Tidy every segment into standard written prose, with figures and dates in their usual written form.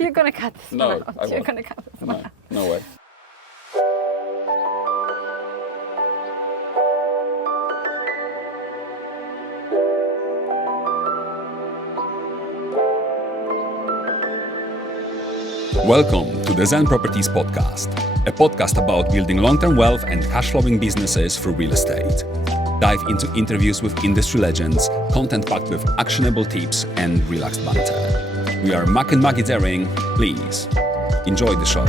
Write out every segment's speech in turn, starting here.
You're going to cut this No, one out. I You're won't. going to cut this one out. No way. Welcome to the Zen Properties Podcast, a podcast about building long-term wealth and cash-flowing businesses through real estate. Dive into interviews with industry legends, content packed with actionable tips and relaxed banter. We are Mac and Maggie daring. Please enjoy the show.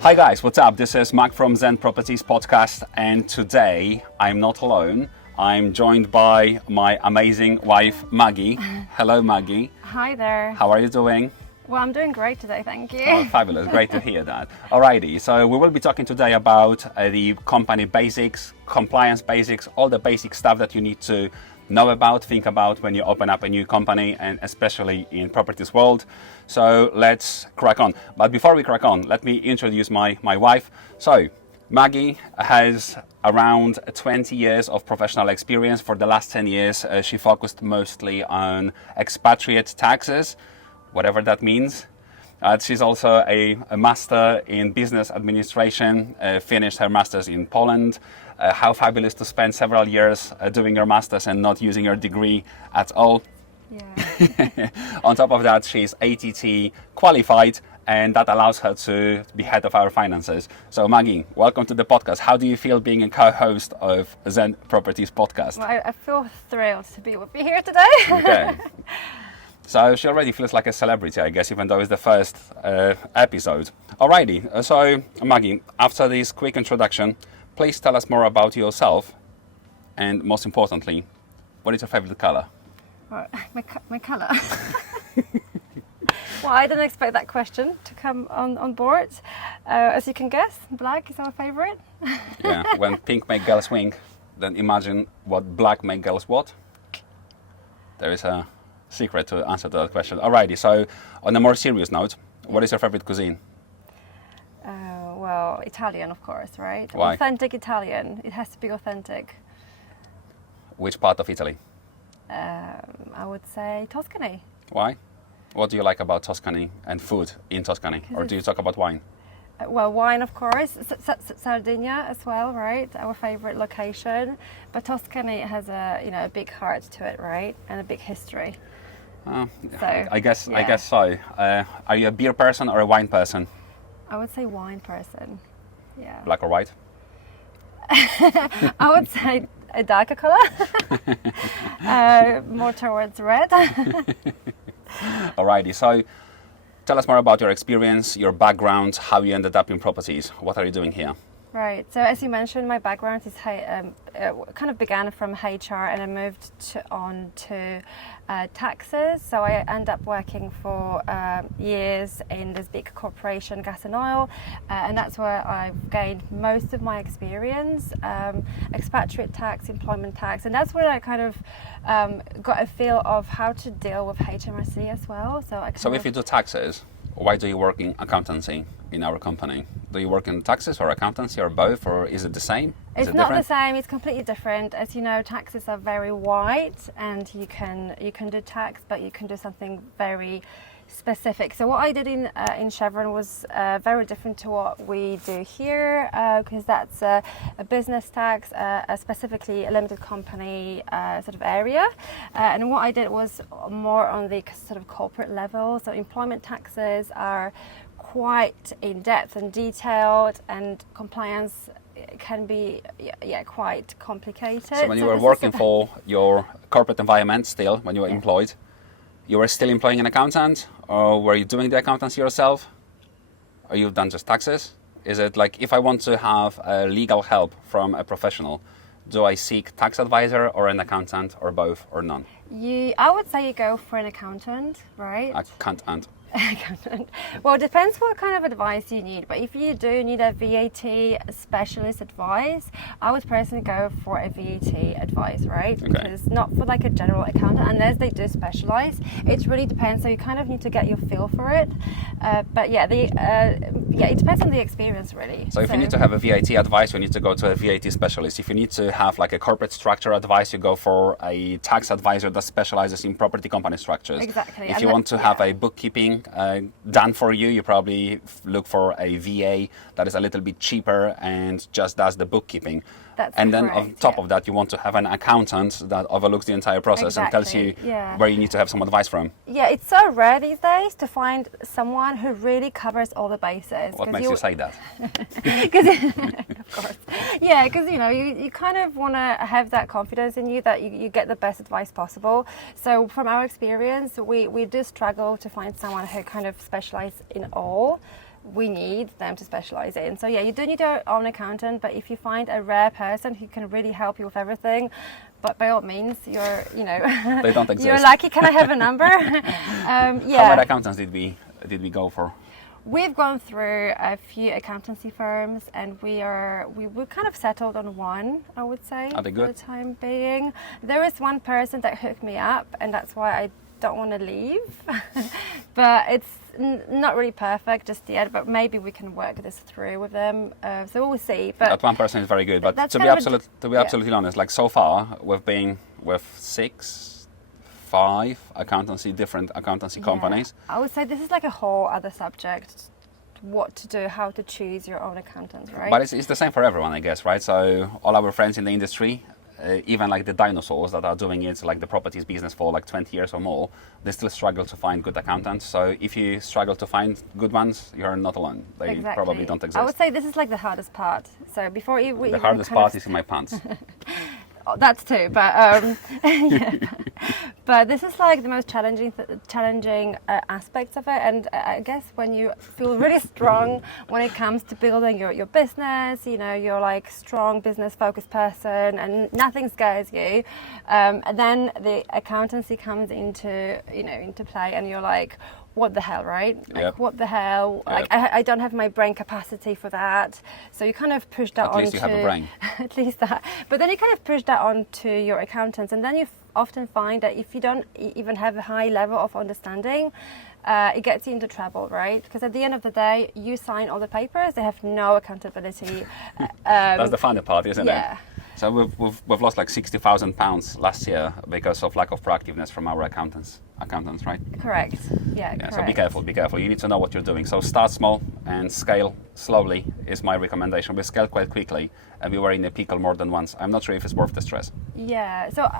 Hi guys, what's up? This is Mac from Zen Properties Podcast, and today I'm not alone. I'm joined by my amazing wife, Maggie. Hello, Maggie. Hi there. How are you doing? Well, I'm doing great today, thank you. Oh, fabulous. Great to hear that. Alrighty, so we will be talking today about the company basics, compliance basics, all the basic stuff that you need to know about, think about when you open up a new company, and especially in properties world. So let's crack on. But before we crack on, let me introduce my wife. So Maggie has around 20 years of professional experience. For the last 10 years, she focused mostly on expatriate taxes, whatever that means. She's also a master in business administration, finished her master's in Poland. How fabulous to spend several years doing your master's and not using your degree at all. Yeah. On top of that, she's ATT qualified, and that allows her to be head of our finances. So Maggie, welcome to the podcast. How do you feel being a co-host of Zen Properties Podcast? Well, I feel thrilled to be with you here today. Okay. So she already feels like a celebrity, I guess, even though it's the first episode. Alrighty, so Maggie, after this quick introduction, please tell us more about yourself, and most importantly, what is your favorite color? My colour. Well, I didn't expect that question to come on board. As you can guess, black is our favourite. Yeah, when pink make girls wink, then imagine what black make girls what? There is a secret to answer to that question. Alrighty, so on a more serious note, what is your favorite cuisine? Well, Italian, of course, right? Why? Authentic Italian. It has to be authentic. Which part of Italy? I would say Tuscany. Why? What do you like about Tuscany and food in Tuscany? Or do you talk about wine? Well, wine, of course. Sardinia as well, right? Our favorite location. But Tuscany has a big heart to it, right? And a big history. So I guess yeah. so. Are you a beer person or a wine person? I would say wine person. Yeah. Black or white? I would say a darker color. More towards red. Alrighty, so tell us more about your experience, your background, how you ended up in properties. What are you doing here? Right, so as you mentioned, my background is kind of began from HR, and I moved on to taxes. So I ended up working for years in this big corporation, gas and oil, and that's where I've gained most of my experience, expatriate tax, employment tax, and that's where I kind of got a feel of how to deal with HMRC as well. So if you do taxes, why do you work in accountancy in our company? Do you work in taxes or accountancy or both, or is it the same? It's not the same, it's completely different. As you know, taxes are very wide, and you can do tax, but you can do something very specific. So what I did in Chevron was very different to what we do here, because that's a business tax, specifically a limited company sort of area. And what I did was more on the sort of corporate level. So employment taxes are quite in-depth and detailed, and compliance can be quite complicated. So when you were working for your corporate environment still, when you were employed, you were still employing an accountant, or were you doing the accountancy yourself? Or you've done just taxes? Is it like, if I want to have legal help from a professional, do I seek tax advisor or an accountant, or both, or none? I would say you go for an accountant, right? Accountant. Well, it depends what kind of advice you need. But if you do need a VAT specialist advice, I would personally go for a VAT advice, right? Okay. Because not for like a general accountant, unless they do specialize. It really depends. So you kind of need to get your feel for it. But yeah, it depends on the experience, really. So if you need to have a VAT advice, you need to go to a VAT specialist. If you need to have like a corporate structure advice, you go for a tax advisor that specializes in property company structures. Exactly. If And you want to have a bookkeeping done for you, you probably look for a VA that is a little bit cheaper and just does the bookkeeping. That's and then on correct, top yeah. of that, you want to have an accountant that overlooks the entire process and tells you Exactly, yeah. where you need to have some advice from. Yeah, it's so rare these days to find someone who really covers all the bases. What makes you say that? Of course. Yeah, because you kind of want to have that confidence in you that you get the best advice possible. So from our experience, we do struggle to find someone who kind of specializes in all we need them to specialize in. So yeah, you do need your own accountant, but if you find a rare person who can really help you with everything, but by all means, They don't exist. You're lucky. Can I have a number? How many Yeah. accountants did we go for? We've gone through a few accountancy firms, and we're kind of settled on one, I would say. Are they For good? the time being. There is one person that hooked me up, and that's why I don't want to leave. But it's not really perfect just yet, but maybe we can work this through with them. So we'll see. But That one person is very good. But that's to be kind of absolutely honest, like so far we've been with 5 different accountancy companies. Yeah. I would say this is like a whole other subject. What to do, how to choose your own accountants, right? But it's the same for everyone, I guess, right? So all our friends in the industry, even like the dinosaurs that are doing it, like the properties business for like 20 years or more, they still struggle to find good accountants. So if you struggle to find good ones, you're not alone. They Exactly. probably don't exist. I would say this is like the hardest part. So before you, The hardest part is in my pants. That's too, but yeah. But this is like the most challenging aspects of it, and I guess when you feel really strong when it comes to building your business, you're like strong business focused person, and nothing scares you. And then the accountancy comes into play, and you're like, what the hell, right? Like, Yep. what the hell? Like, Yep. I don't have my brain capacity for that. So you kind of push that At onto... least you have a brain. At least that. But then you kind of push that onto your accountants, and then you often find that if you don't even have a high level of understanding, it gets you into trouble, right? Because at the end of the day, you sign all the papers, they have no accountability. That's the funny part, isn't yeah. it? So we've lost like £60,000 last year because of lack of proactiveness from our accountants, right? Correct. Yeah, Yeah, correct. so be careful. You need to know what you're doing. So start small and scale slowly is my recommendation. We scaled quite quickly and we were in a pickle more than once. I'm not sure if it's worth the stress. Yeah, so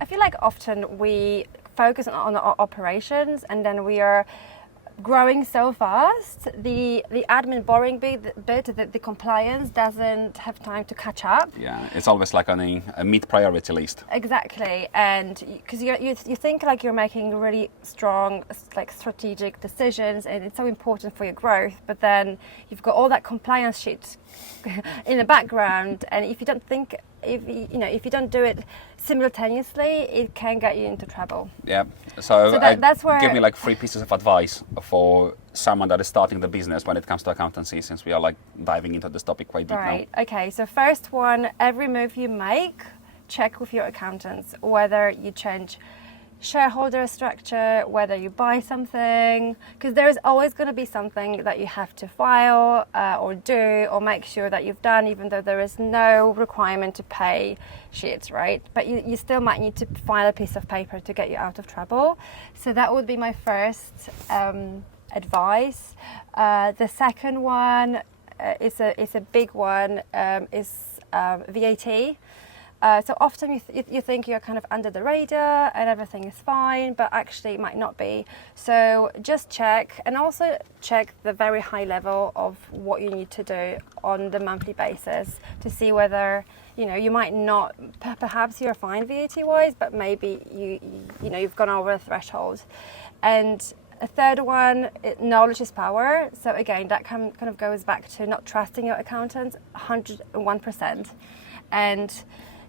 I feel like often we focus on our operations, and then we are growing so fast, the admin boring bit, the compliance doesn't have time to catch up. Yeah, it's always like on a mid-priority list. Exactly, and because you think like you're making really strong, like strategic decisions, and it's so important for your growth. But then you've got all that compliance shit in the background, and if you don't think, if you don't do it simultaneously, it can get you into trouble. Yeah, so that's where... give me like 3 pieces of advice for someone that is starting the business when it comes to accountancy, since we are like diving into this topic quite deep Right, okay, so first one, every move you make, check with your accountants whether you change shareholder structure, whether you buy something, because there's always going to be something that you have to file or do or make sure that you've done, even though there is no requirement to pay shit, right? But you still might need to file a piece of paper to get you out of trouble. So that would be my first advice. The second one is a big one, is VAT. So often you think you're kind of under the radar and everything is fine, but actually it might not be. So just check, and also check the very high level of what you need to do on the monthly basis to see whether, you might not, perhaps you're fine VAT wise, but maybe you've gone over a threshold. And a third one, knowledge is power. So again, that kind of goes back to not trusting your accountant 101%. And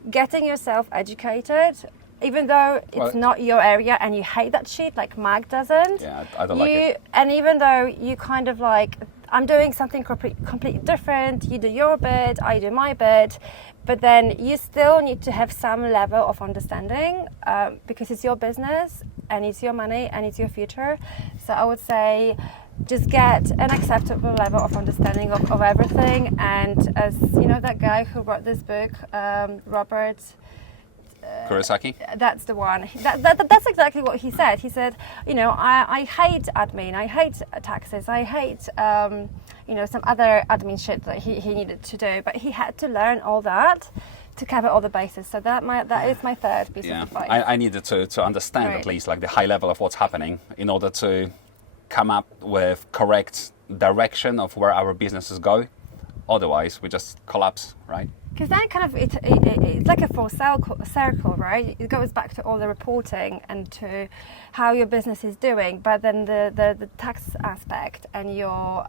getting yourself educated even though it's Well, not your area and you hate that shit, like Mac doesn't. Yeah, I don't like it. And even though you kind of like, I'm doing something completely different, you do your bit, I do my bit, but then you still need to have some level of understanding because it's your business and it's your money and it's your future. So I would say just get an acceptable level of understanding of everything. And as you know, that guy who wrote this book, Robert Kurosaki? That's the one. That's exactly what he said. He said, you know, I hate admin, I hate taxes, I hate, you know, some other admin shit that he needed to do, but he had to learn all that to cover all the bases. So that is my third piece of advice. I needed to understand at least like the high level of what's happening in order to come up with correct direction of where our businesses go. Otherwise, we just collapse, right? Because then kind of it's like a full circle, right? It goes back to all the reporting and to how your business is doing, but then the tax aspect and your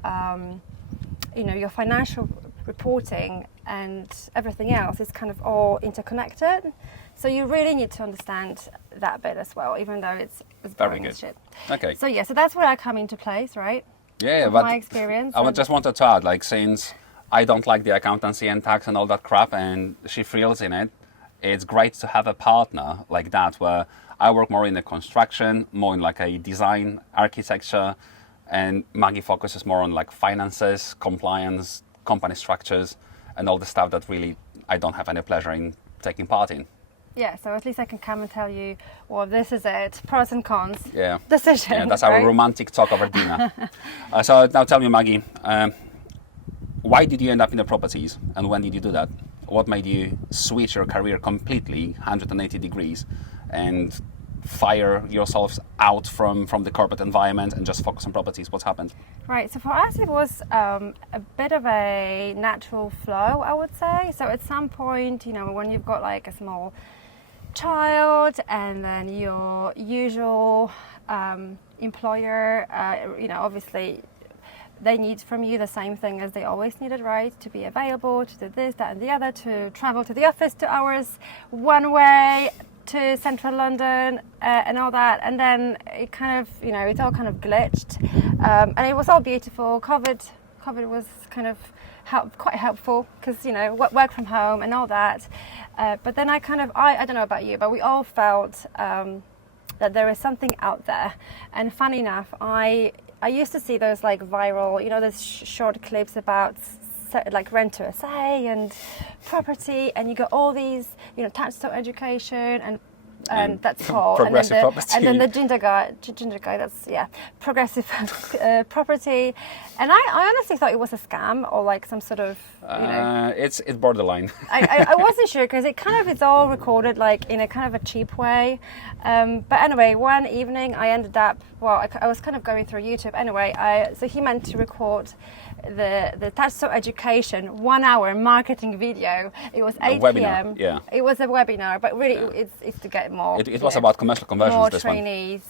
you know, your financial reporting and everything else is kind of all interconnected. So you really need to understand that bit as well, even though it's Very boring good. as shit. Okay. So yeah, so that's where I come into place, right? Yeah, From but my experience. I just wanted to add, like, since I don't like the accountancy and tax and all that crap, and she thrills in it, it's great to have a partner like that, where I work more in the construction, more in like a design, architecture, and Maggie focuses more on like finances, compliance, company structures, and all the stuff that really I don't have any pleasure in taking part in. Yeah, so at least I can come and tell you, well, this is it, pros and cons, Yeah. decision. Yeah, that's right? our romantic talk over dinner. So now tell me, Maggie, why did you end up in the properties, and when did you do that? What made you switch your career completely 180 degrees and fire yourselves out from the corporate environment and just focus on properties? What's happened? Right, so for us it was a bit of a natural flow, I would say. So at some point, you know, when you've got like a small child and then your usual employer, you know, obviously they need from you the same thing as they always needed, right? To be available, to do this, that and the other, to travel to the office 2 hours one way to central London and all that. And then it kind of, you know, it all kind of glitched. And it was all beautiful. COVID was kind of quite helpful because, you know, work from home and all that. But then I don't know about you, but we all felt that there is something out there. And funny enough, I used to see those like viral, you know, those short clips about like R2SA and property, and you got all these, you know, tax to education and that's called progressive property. And then the ginger guy, that's progressive property. And I honestly thought it was a scam or like some sort of, you know, it's borderline. I wasn't sure because it's all recorded like in a kind of a cheap way. But anyway, one evening I ended up, I was kind of going through YouTube. Anyway, so he meant to record the tax to education 1 hour marketing video. It was 8 p.m. Yeah. It was a webinar, but really it's to get more. It was about commercial conversions. More this trainees.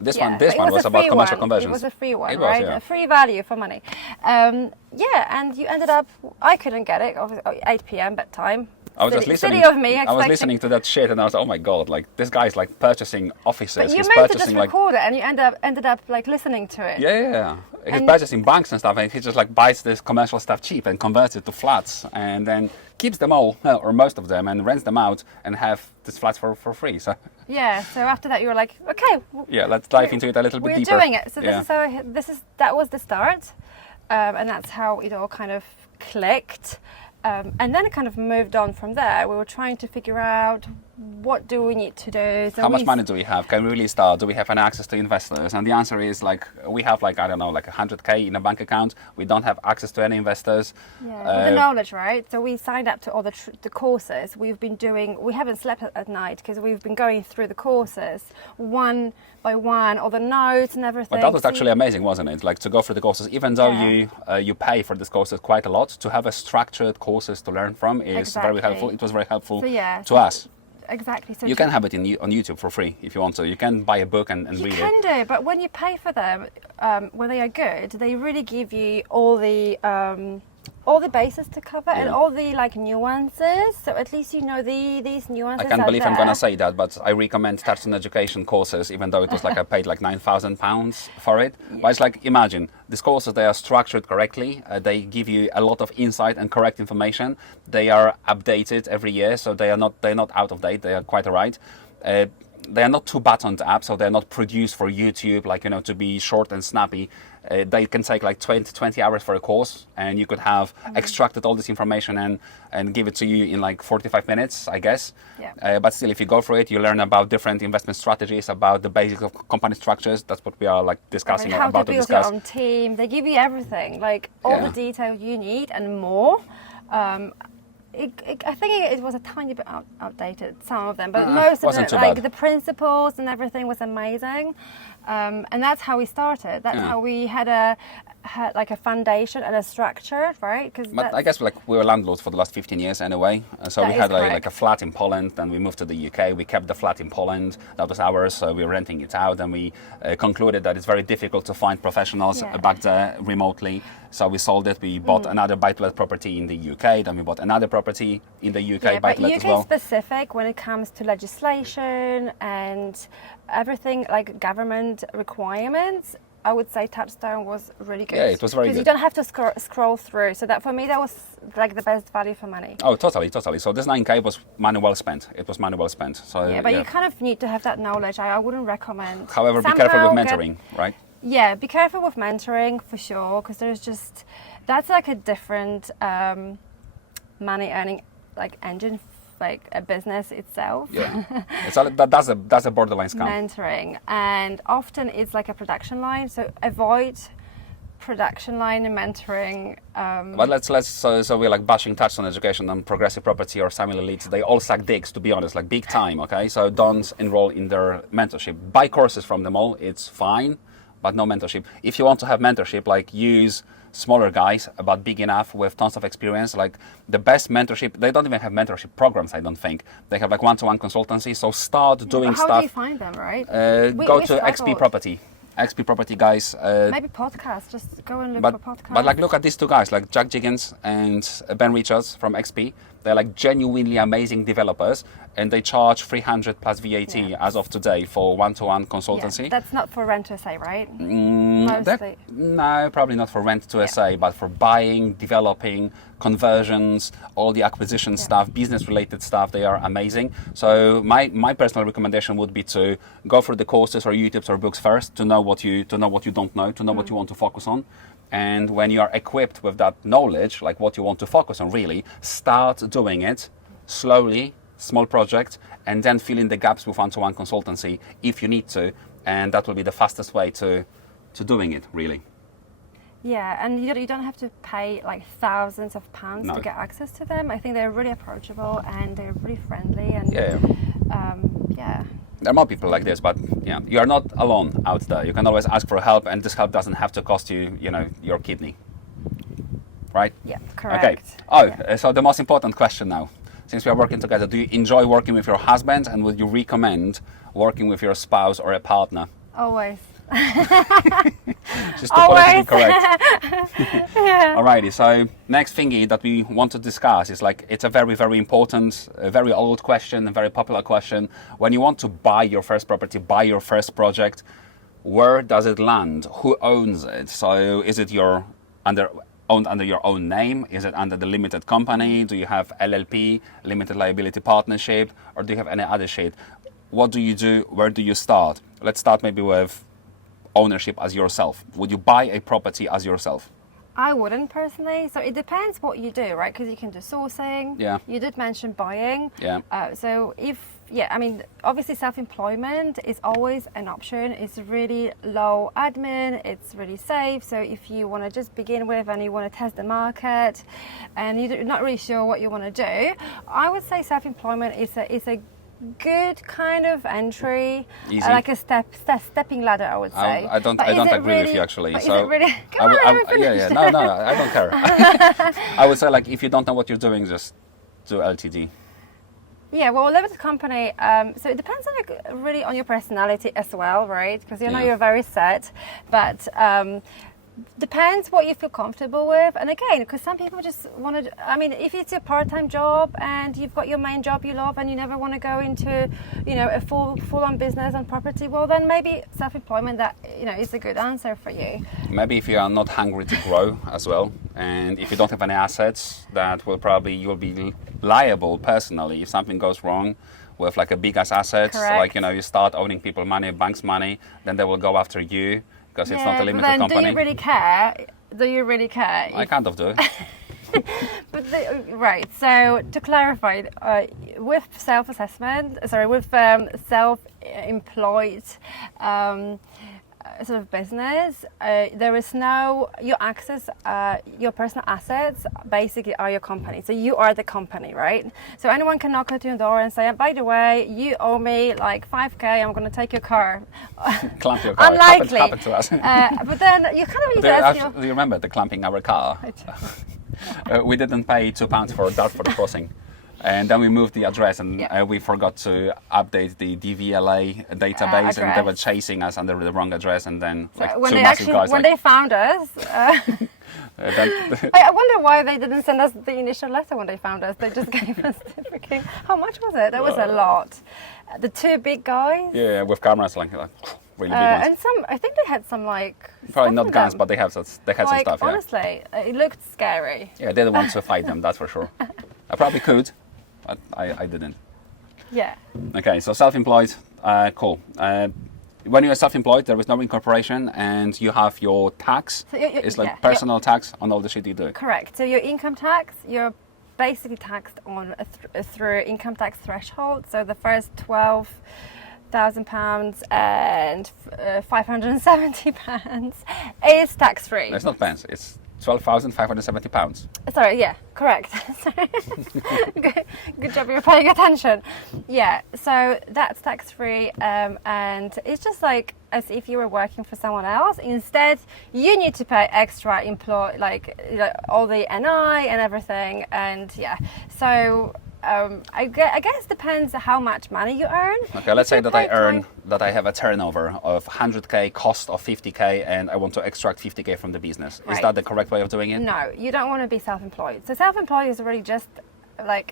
This one was about commercial conversions. It was a free one, It was, right? yeah. A free value for money. And you ended up, I couldn't get it, obviously, 8 p.m. bedtime. I was just listening. Silly of me, I was listening to that shit, and I was like, "Oh my god! Like this guy's like purchasing offices. But you He's meant to purchasing just record it, and you ended up like listening to it. Yeah. He's And- purchasing banks and stuff, and he just like buys this commercial stuff cheap and converts it to flats, and then keeps them all or most of them and rents them out and have this flats for free. So Yeah. So after that, you were like, okay. yeah, let's dive into it a little bit We're deeper. doing it. So Yeah. that was the start, and that's how it all kind of clicked. And then it kind of moved on from there. We were trying to figure out what do we need to do. So How much money do we have? Can we really start? Do we have any access to investors? And the answer is like we have like, I don't know, like 100K in a bank account. We don't have access to any investors. Yeah, with the knowledge, right? So we signed up to all the courses. We haven't slept at night because we've been going through the courses one by one, all the notes and everything. But that was actually amazing, wasn't it? Like to go through the courses, even though Yeah. you pay for these courses quite a lot, to have a structured courses to learn from is very Exactly. helpful. It was very helpful So, yeah. to us. Exactly. So You can have it on YouTube for free if you want to. You can buy a book and You read can it. do, but when you pay for them, when they are good, they really give you all the all the bases to cover and all the like nuances. So at least you know these nuances. I can't are believe I'm there. gonna say that, but I recommend tax and education courses, even though it was like I paid like £9,000 for it. But it's like, imagine these courses, they are structured correctly. They give you a lot of insight and correct information. They are updated every year, so they're not out of date. They are quite alright. They are not too buttoned up, so they're not produced for YouTube, like, to be short and snappy. They can take like 20 hours for a course, and you could have extracted all this information and give it to you in like 45 minutes, I guess. Yeah. But still, if you go through it, you learn about different investment strategies, about the basics of company structures. That's what we are like discussing, How about to to build discuss. your own team. They give you everything, like all the detail you need and more. I think it was a tiny bit outdated, some of them, but most of them, like the principles and everything was amazing. And that's how we started. That's how we had a foundation and a structure, right? But I guess we were landlords for the last 15 years anyway. So we had like a flat in Poland, then we moved to the UK. We kept the flat in Poland. That was ours, so we were renting it out. And we concluded that it's very difficult to find professionals back there remotely. So we sold it. We bought another buy-to-let property in the UK. Then we bought another property in the UK buy-to-let as well. But UK specific when it comes to legislation and everything like government requirements, I would say Touchstone was really good. Yeah, it was very good. Because you don't have to scroll through. So that for me, that was like the best value for money. Oh, totally. So this 9K was money well spent. It was money well spent. So yeah, but you kind of need to have that knowledge. I wouldn't recommend. However, be careful with mentoring, right? Yeah, be careful with mentoring for sure, because that's like a different money earning like engine, like a business itself. Yeah, that's a borderline scam. Mentoring, and often it's like a production line, so avoid production line and mentoring. But so we're like bashing Touchstone Education and Progressive Property or Samuel Leeds. They all suck dicks, to be honest, like big time. Okay, so don't enroll in their mentorship. Buy courses from them all. It's fine, but no mentorship. If you want to have mentorship, like use smaller guys, but big enough with tons of experience. Like the best mentorship, they don't even have mentorship programs, I don't think. They have like one-to-one consultancy. So start doing stuff. How do you find them, right? Go to XP Property. XP Property guys. Maybe podcast. Just go and look for podcasts. But like, look at these two guys, like Jack Jiggins and Ben Richards from XP. They're like genuinely amazing developers, and they charge 300 plus VAT as of today for one-to-one consultancy. Yeah, that's not for R2SA, right? Mostly. No, probably not for Rent2SA, but for buying, developing, conversions, all the acquisition stuff, business-related stuff. They are amazing. So my personal recommendation would be to go through the courses or YouTubes or books first to know what you don't know, to know what you want to focus on. And when you are equipped with that knowledge, like what you want to focus on really, start doing it slowly, small project, and then fill in the gaps with one-to-one consultancy if you need to. And that will be the fastest way to doing it, really. Yeah, and you don't have to pay like thousands of pounds to get access to them. I think they're really approachable and they're really friendly. And there are more people like this, but yeah, you are not alone out there. You can always ask for help, and this help doesn't have to cost you, your kidney, right? Yeah, correct. Okay. So the most important question now, since we are working together, do you enjoy working with your husband, and would you recommend working with your spouse or a partner? Always. Just to politically correct. Yeah. Alrighty, so next thingy that we want to discuss is like, it's a very, very important, a very old question, a very popular question. When you want to buy your first property, buy your first project, where does it land? Who owns it? So is it owned under your own name? Is it under the limited company? Do you have LLP, limited liability partnership, or do you have any other shit? What do you do? Where do you start? Let's start maybe with ownership as yourself. Would you buy a property as yourself? I wouldn't personally. So it depends what you do, right? Because you can do sourcing. Yeah. You did mention buying. Yeah. Obviously self-employment is always an option. It's really low admin. It's really safe. So if you want to just begin with and you want to test the market and you're not really sure what you want to do, I would say self-employment is a good kind of entry, like a stepping ladder, I would say. I don't agree with you actually. So is it really? No, I don't care. I would say like if you don't know what you're doing, just do LTD. Yeah, well, limited company. So it depends on really on your personality as well, right? Because you're very set, but. Depends what you feel comfortable with, and again, because some people just want to. I mean, if it's a part-time job and you've got your main job you love, and you never want to go into, a full-on business and property, well, then maybe self-employment is a good answer for you. Maybe if you are not hungry to grow as well, and if you don't have any assets, that will probably you'll be liable personally if something goes wrong with like a big ass asset. Correct. Like you start owing people money, banks money, then they will go after you. Because it's not a limited but then company. Do you really care? Do you really care? I kind of do. Right. So to clarify, with with self-employed sort of business, there is your personal assets basically are your company. So you are the company, right? So anyone can knock at your door and say, by the way, you owe me like 5K, I'm going to take your car. Clamp your car. Unlikely. Happened to us. But then you kind of need to ask do you remember the clamping our car? We didn't pay £2 for the crossing. And then we moved the address, and we forgot to update the DVLA database, and they were chasing us under the wrong address. And then, when they found us, I wonder why they didn't send us the initial letter when they found us. They just gave us the freaking. How much was it? That was a lot. The two big guys. Yeah, with cameras like really big ones. And some, I think they had some probably not guns, but they had some stuff. Yeah. Honestly, it looked scary. Yeah, they didn't want to fight them. That's for sure. I probably could. But I didn't. Yeah. Okay, so self-employed, cool. When you're self-employed, there is no incorporation, and you have your tax. So it's like personal tax on all the shit you do. Correct. So your income tax, you're basically taxed on through income tax threshold. So the first £12,000 and £570 is tax-free. It's not pence. It's £12,570. Sorry, yeah, correct. Good job, you're paying attention. Yeah, so that's tax-free, and it's just like as if you were working for someone else. Instead, you need to pay extra all the NI and everything, and so I guess depends how much money you earn. Okay, let's say that I have a turnover of 100k, cost of 50k, and I want to extract 50k from the business. Right. Is that the correct way of doing it? No, you don't want to be self-employed. So self-employed is really just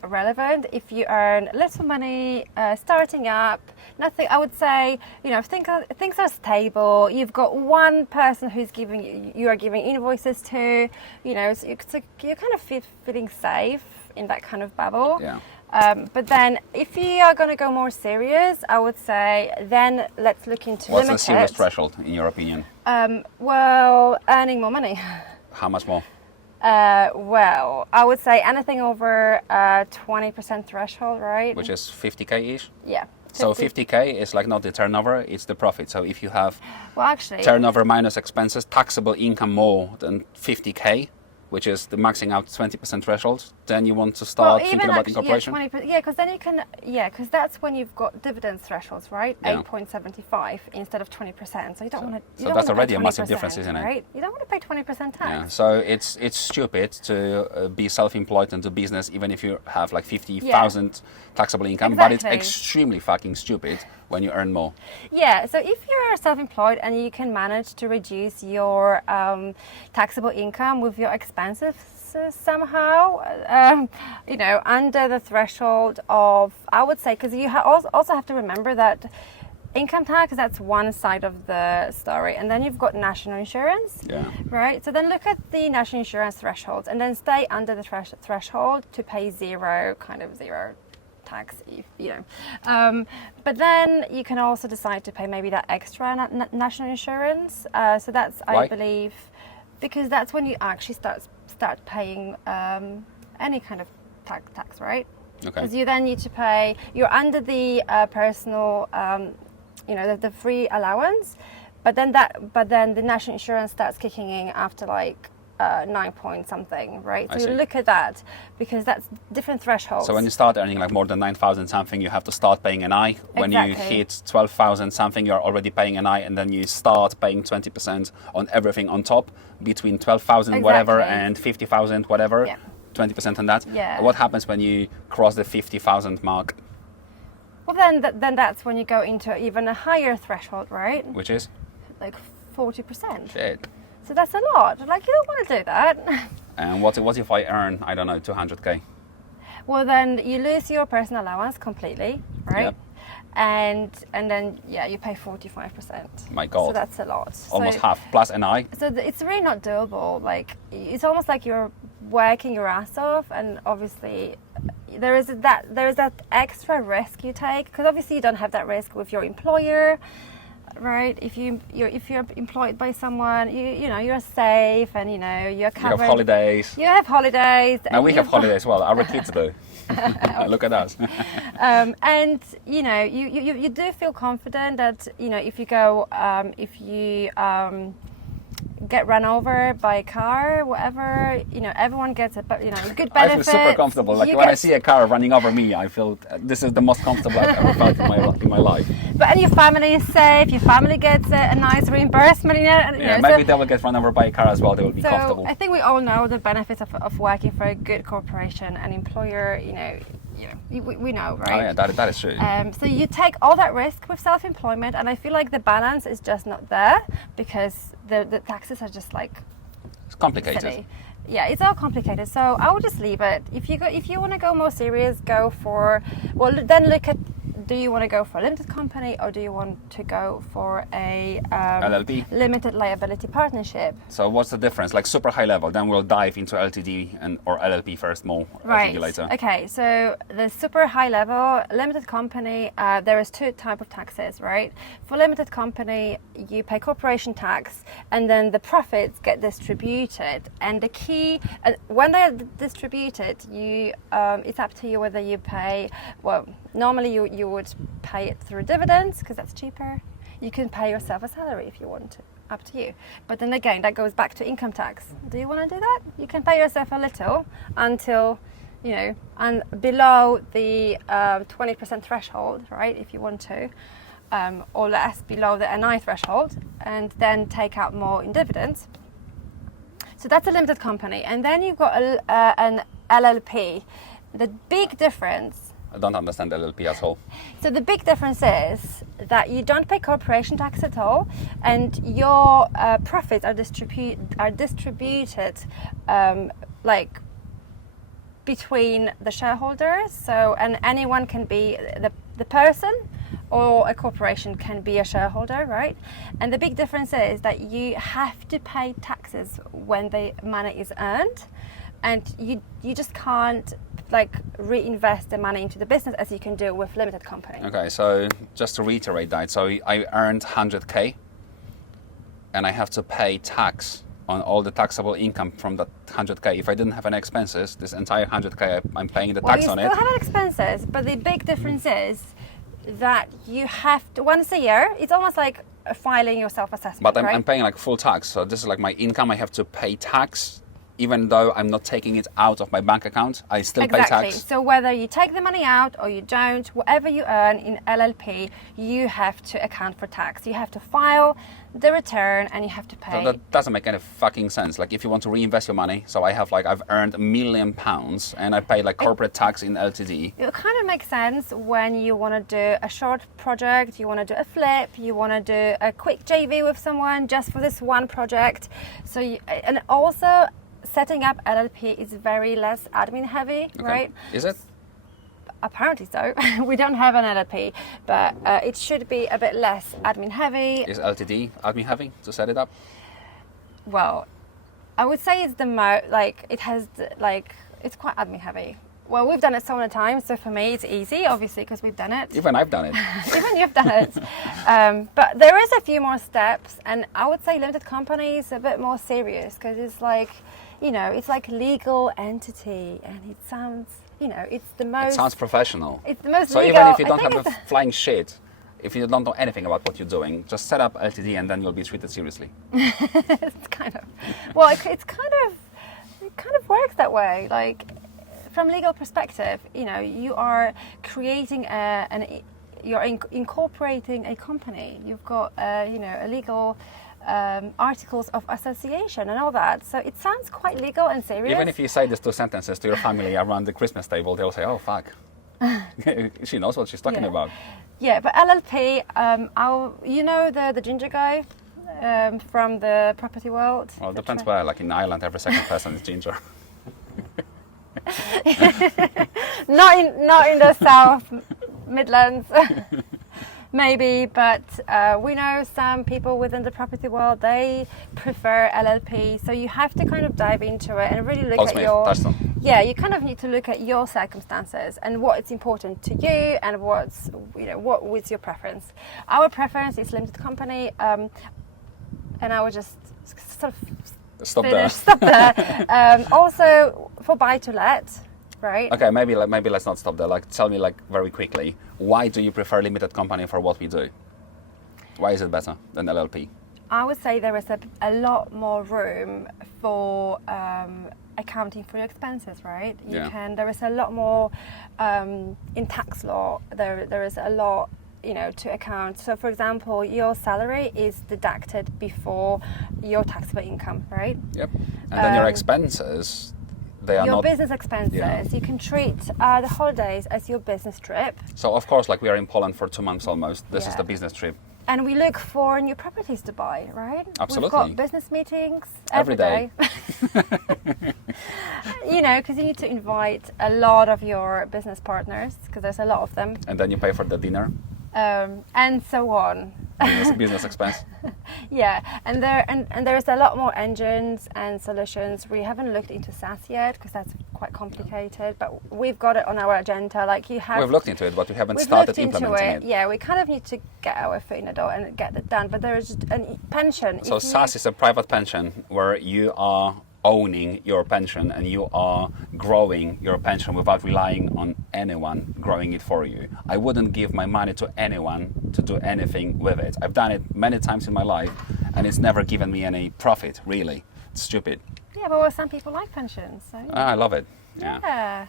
relevant if you earn little money, starting up. Nothing. I would say things are stable. You've got one person who's you are giving invoices to. So you're kind of feeling safe in that kind of bubble. Yeah. But then if you are going to go more serious, I would say then let's look into What's the serious threshold in your opinion? Well, earning more money. How much more? Well, I would say anything over 20% threshold, right? Which is 50k-ish? Yeah. 50. So 50k is like not the turnover, it's the profit. So if you have turnover minus expenses, taxable income more than 50k, which is the maxing out 20% threshold, then you want to start thinking about incorporation? Because then you can, because that's when you've got dividend thresholds, right? Yeah. 8.75 instead of 20%. So you don't want to. So that's already a massive difference, isn't it? Right? You don't want to pay 20% tax. Yeah. So it's stupid to be self-employed and do business even if you have like 50,000 taxable income, but it's extremely fucking stupid when you earn more. Yeah, so if you're self-employed and you can manage to reduce your taxable income with your expenses somehow, under the threshold of, I would say, because you also have to remember that income tax, that's one side of the story, and then you've got national insurance, right? So then look at the national insurance thresholds and then stay under the threshold to pay zero tax, but then you can also decide to pay maybe that extra national insurance. So that's, Why? I believe, because that's when you actually start paying any kind of tax, right? Okay. Because you then need to pay. You're under the personal, the free allowance, but then the national insurance starts kicking in after 9 point something, right? So you look at that because that's different thresholds. So when you start earning more than 9,000 something, you have to start paying NI. When you hit 12,000 something, you're already paying NI, and then you start paying 20% on everything on top between 12,000 whatever and 50,000 whatever. Yeah. 20% on that. Yeah. What happens when you cross the 50,000 mark? Well, then that's when you go into even a higher threshold, right? Which is? 40%. Shit. So that's a lot. Like, you don't want to do that. And what if I earn, I don't know, 200k? Well, then you lose your personal allowance completely, right? Yep. And then you pay 45%. My God. So that's a lot. Almost so, half plus NI. So it's really not doable. Like, it's almost like you're working your ass off, and obviously there is that extra risk you take, because obviously you don't have that risk with your employer, right? If you're employed by someone, you know you're safe, and you're covered. You have holidays. You have holidays. Now we have holidays. Well, our kids do. Look at us. And you do feel confident that if you go if you get run over by a car, whatever, everyone gets a good benefit. I feel super comfortable. Like when I see a car running over me, I feel this is the most comfortable I've ever felt in my life. And your family is safe. Your family gets a nice reimbursement. Maybe they will get run over by a car as well. They will be comfortable. I think we all know the benefits of working for a good corporation and employer. We know, right? Oh yeah, that is true. So you take all that risk with self-employment, and I feel like the balance is just not there, because the taxes are just like It's complicated. silly. Yeah, it's all complicated. So I would just leave it. If you want to go more serious, then look at, do you want to go for a limited company, or do you want to go for a LLP? Limited liability partnership? So what's the difference? Like super high level, then we'll dive into LTD or LLP first, more Right. LTD later. Okay, so the super high level limited company, there is two types of taxes, right? For limited company, you pay corporation tax, and then the profits get distributed. And the key, when they're distributed, it's up to you whether you pay. Well, normally you would pay it through dividends, because that's cheaper. You can pay yourself a salary if you want to. Up to you. But then again, that goes back to income tax. Do you want to do that? You can pay yourself a little until, and below the 20% threshold, right? If you want to, or less, below the NI threshold, and then take out more in dividends. So that's a limited company. And then you've got an LLP. The big difference. I don't understand LLP at all. So the big difference is that you don't pay corporation tax at all, and your profits are distributed like between the shareholders. So, and anyone can be the person, or a corporation can be a shareholder, right? And the big difference is that you have to pay taxes when the money is earned, and you just can't reinvest the money into the business as you can do with limited company. Okay, so just to reiterate that, so I earned 100k, and I have to pay tax on all the taxable income from that 100k. If I didn't have any expenses, this entire 100k, I'm paying the tax on it. You still have expenses, but the big difference is that you have to, once a year, it's almost like filing your self-assessment, But right? I'm paying like full tax, so this is like my income. I have to pay tax, even though I'm not taking it out of my bank account. I still pay tax. So whether you take the money out or you don't, whatever you earn in LLP, you have to account for tax. You have to file the return, and you have to pay. So that doesn't make any fucking sense. Like if you want to reinvest your money, so I've earned £1 million and I pay like corporate tax in LTD. It kind of makes sense when you want to do a short project, you want to do a flip, you want to do a quick JV with someone just for this one project. So and also, setting up LLP is very less admin heavy, Okay. right? Is it? Apparently so. We don't have an LLP, but it should be a bit less admin heavy. Is LTD admin heavy to set it up? Well, I would say it's it's quite admin heavy. Well, we've done it so many times, so for me it's easy, obviously, because we've done it. Even I've done it. Even you've done it. But there is a few more steps, and I would say limited company is a bit more serious, because it's like, it's like legal entity, and it sounds, it's the most... It sounds professional. It's the most so legal. even if you don't have a flying shit, if you don't know anything about what you're doing, just set up LTD and then you'll be treated seriously. It's kind of... Well, it kind of works that way. Like, from legal perspective, you are creating you're incorporating a company. You've got, a legal articles of association and all that. So it sounds quite legal and serious. Even if you say these two sentences to your family around the Christmas table, they'll say, "Oh fuck, she knows what she's talking about." Yeah, but LLP, the ginger guy, from the property world. Well, it depends where. Like in Ireland, every second person is ginger. Not in the South Midlands. Maybe, but we know some people within the property world, they prefer LLP. So you have to kind of dive into it and really look at your... Yeah, you kind of need to look at your circumstances and what is important to you and what was your preference. Our preference is limited company, and I would just sort of Stop there. Also for buy to let. Right. Okay, maybe let's not stop there. Like, tell me, like, very quickly, why do you prefer limited company for what we do? Why is it better than LLP? I would say there is a lot more room for accounting for your expenses, right? There is a lot more in tax law. There is a lot, to account. So, for example, your salary is deducted before your taxable income, right? Yep. And then your expenses. Your business expenses, you can treat the holidays as your business trip. So of course, like we are in Poland for 2 months almost, this is the business trip. And we look for new properties to buy, right? Absolutely. We've got business meetings every day. Because you need to invite a lot of your business partners, because there's a lot of them. And then you pay for the dinner. And so on. Business expense. Yeah, and there's a lot more engines and solutions. We haven't looked into SaaS yet because that's quite complicated, but we've got it on our agenda. We've looked into it, but we haven't started implementing it. Yeah, we kind of need to get our foot in the door and get it done. But there is just a pension. So SaaS is a private pension where you are owning your pension and you are growing your pension without relying on anyone growing it for you. I wouldn't give my money to anyone to do anything with it. I've done it many times in my life and it's never given me any profit, really. It's stupid. Yeah, but some people like pensions. So, I love it. Yeah.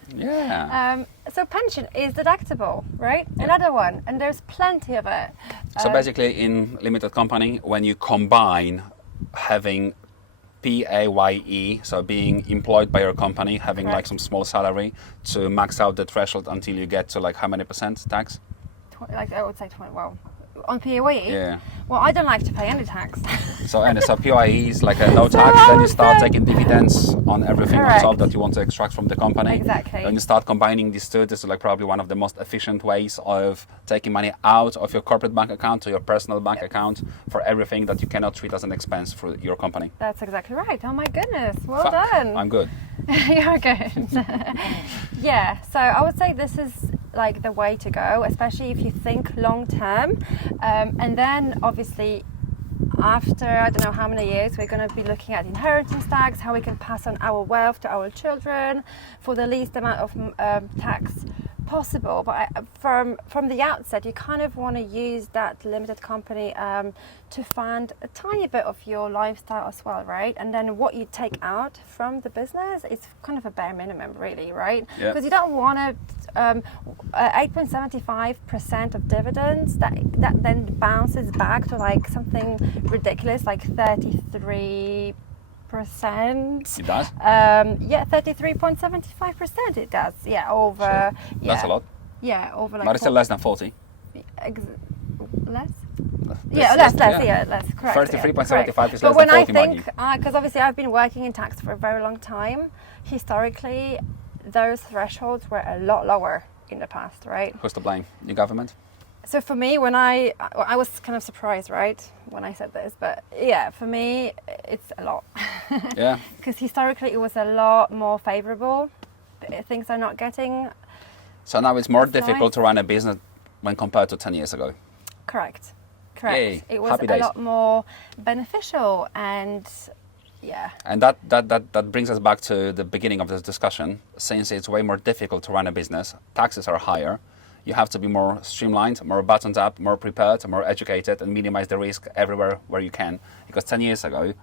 So pension is deductible, right? Yeah. Another one, and there's plenty of it. So basically in limited company, when you combine having PAYE, so being employed by your company, having like some small salary to max out the threshold until you get to like how many % tax? I would say 20, well, on PAYE? Yeah. Well, I don't like to pay any tax. So PAYE is like a no tax, then you start taking dividends on everything on top that you want to extract from the company. Exactly. Then you start combining these two. This is like probably one of the most efficient ways of taking money out of your corporate bank account to your personal bank account for everything that you cannot treat as an expense for your company. That's exactly right. Oh my goodness, well done. I'm good. You're good. Yeah, so I would say this is like the way to go, especially if you think long term. And then obviously after I don't know how many years, we're going to be looking at inheritance tax, how we can pass on our wealth to our children for the least amount of tax possible. But from the outset, you kind of want to use that limited company to fund a tiny bit of your lifestyle as well, right? And then what you take out from the business is kind of a bare minimum, really, right? Because you don't want to 8.75% of dividends that then bounces back to like something ridiculous like 33%. It does? 33.75% it does. Yeah, over. Sure. That's a lot. Yeah, over like. But it's still less than 40. Less? Less, correct. 33.75 is less than 40 money. But when I think, because obviously I've been working in tax for a very long time, historically, those thresholds were a lot lower in the past, right? Who's to blame? Your government? So for me, when I was kind of surprised, right, when I said this, but yeah, for me, it's a lot. Yeah. Because historically, it was a lot more favourable. Things are not getting. So now it's more difficult to run a business when compared to 10 years ago. Correct. Yay. It was Happy a days. lot more beneficial and. Yeah. And that brings us back to the beginning of this discussion. Since it's way more difficult to run a business, taxes are higher, you have to be more streamlined, more buttoned up, more prepared, more educated, and minimize the risk everywhere where you can. Because 10 years ago,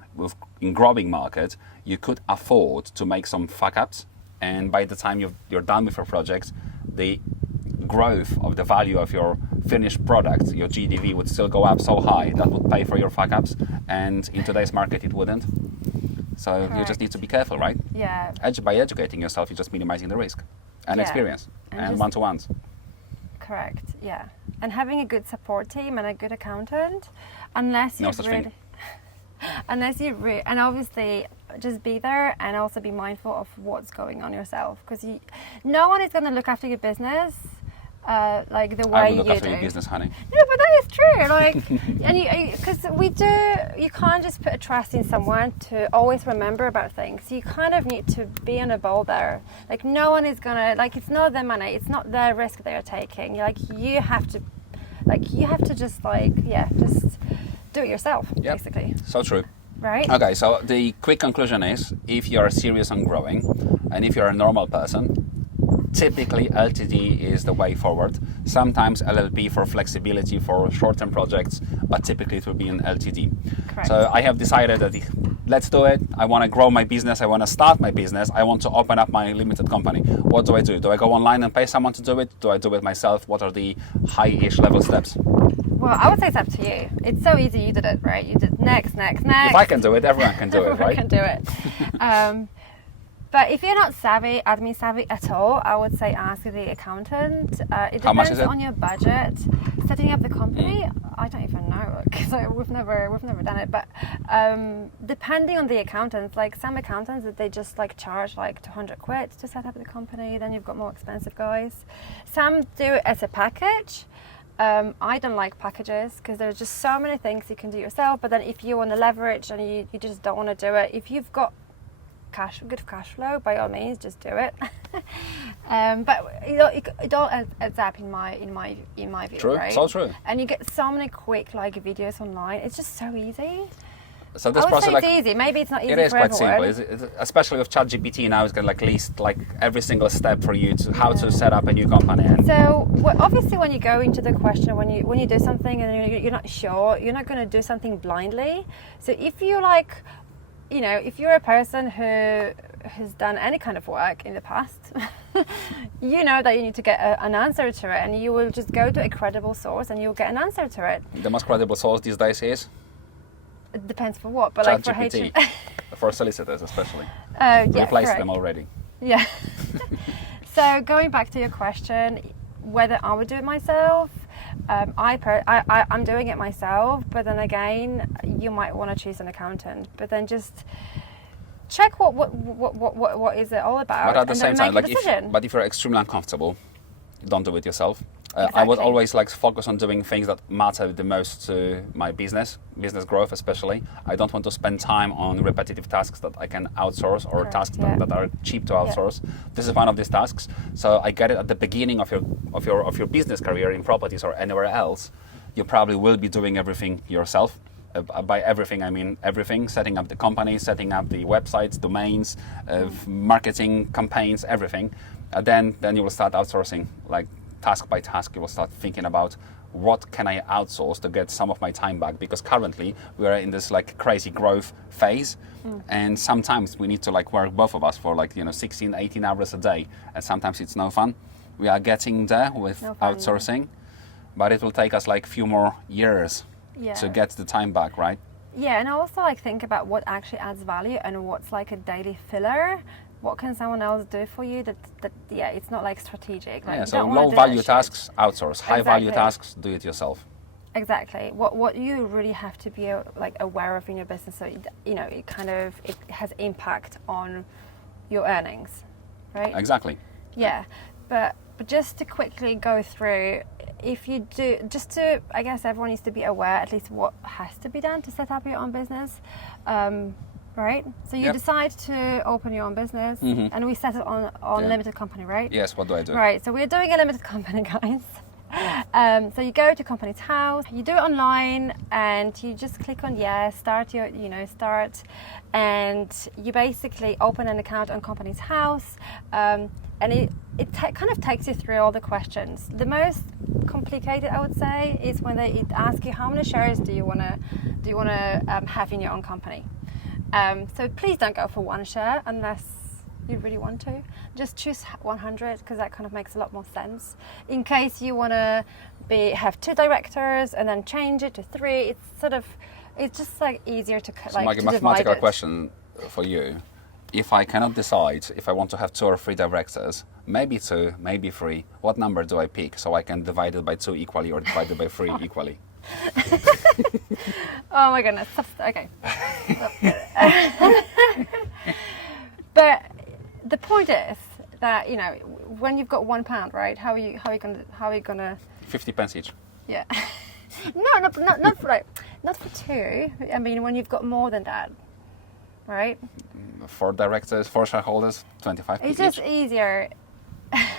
in growing market, you could afford to make some fuck-ups, and by the time you're done with your project, the growth of the value of your finished product, your GDV, would still go up so high that would pay for your fuck-ups, and in today's market it wouldn't. So Correct. You just need to be careful, right? Yeah. By educating yourself, you're just minimizing the risk and experience and one-to-ones. Correct, yeah. And having a good support team and a good accountant, unless No you've such really... thing. Unless you and obviously just be there and also be mindful of what's going on yourself, because no one is going to look after your business like the way I will you look after do. your business, honey. No, but that is true. Like, and because you can't just put a trust in someone to always remember about things. You kind of need to be on a ball there. Like, no one is gonna, like, it's not their money, it's not their risk they're taking. Like, you have to just just do it yourself, basically. So true. Right? Okay, so the quick conclusion is, if you're serious on growing, and if you're a normal person, typically LTD is the way forward. Sometimes LLP for flexibility for short-term projects, but typically it will be in LTD. Correct. So I have decided that let's do it. I want to grow my business. I want to start my business. I want to open up my limited company. What do? Do I go online and pay someone to do it? Do I do it myself? What are the high-ish level steps? Well, I would say it's up to you. It's so easy. You did it, right? You did next. If I can do it, everyone can do it, right? Everyone can do it. But if you're not admin savvy at all, I would say ask the accountant. It How much is depends it? on your budget. Setting up the company, I don't even know because we've never done it. But depending on the accountant, like some accountants, they just like charge like 200 quid to set up the company. Then you've got more expensive guys. Some do it as a package. I don't like packages because there's just so many things you can do yourself. But then if you want to leverage and you just don't want to do it, if you've got good cash flow, by all means, just do it. But it all adds up in my view. True, right? so true. And you get so many quick videos online. It's just so easy. So this I would process, say it's easy. Maybe it's not easy it is for quite everyone. simple, especially with ChatGPT now. It's got list every single step for you to how to set up a new company. And so obviously, when you go into the question, when you do something and you're not sure, you're not going to do something blindly. So if you if you're a person who has done any kind of work in the past, you know that you need to get an answer to it, and you will just go to a credible source and you'll get an answer to it. the most credible source these days is It depends for what, but like for ChatGPT, for solicitors especially. Yeah, Replace correct. them already. Yeah. So going back to your question, whether I would do it myself, I'm doing it myself, but then again, you might want to choose an accountant. But then just check what is it all about, But at the and same then time, make a decision. if you're extremely uncomfortable, don't do it yourself. I would Exactly. always focus on doing things that matter the most to my business growth especially. I don't want to spend time on repetitive tasks that I can outsource or Correct, tasks yeah. that are cheap to outsource. This is one of these tasks. So I get it at the beginning of your business career in properties or anywhere else. You probably will be doing everything yourself. By everything, I mean everything: setting up the company, setting up the websites, domains, marketing campaigns, everything. Then you will start outsourcing, task by task. You will start thinking about what can I outsource to get some of my time back, because currently we are in this crazy growth phase, and sometimes we need to work, both of us, for 16, 18 hours a day, and sometimes it's no fun. We are getting there with No fun, outsourcing, but it will take us few more years to get the time back, right? Yeah, and also think about what actually adds value and what's a daily filler. What can someone else do for you that it's not strategic. Yeah, you so don't wanna low do value that shit. tasks, outsource. High value Exactly. tasks, do it yourself. Exactly. What you really have to be aware of in your business, so it has impact on your earnings, right? Exactly. Yeah, but just to quickly go through, if you do, I guess everyone needs to be aware at least what has to be done to set up your own business, right? So you Yep. decide to open your own business, and we set it on Yeah. limited company, right? Yes, what do I do? Right, so we're doing a limited company, guys. So you go to company's house, you do it online, and you just click on start, and you basically open an account on company's house, and it kind of takes you through all the questions. The most complicated, I would say, is when it asks you how many shares do you want to have in your own company. So please don't go for one share unless you really want to. Just choose 100, because that kind of makes a lot more sense. In case you want to have 2 directors and then change it to 3, it's just easier to So my to mathematical divide it. question for you: if I cannot decide if I want to have 2 or 3 directors, maybe 2, maybe 3, what number do I pick so I can divide it by 2 equally or divide it by 3 equally? Oh my goodness. Okay. But the point is that, you know, when you've got £1, right? How are you gonna 50 pence each. Yeah. No, not for two. I mean, when you've got more than that, right? For directors, for shareholders, 25 It's each. just easier.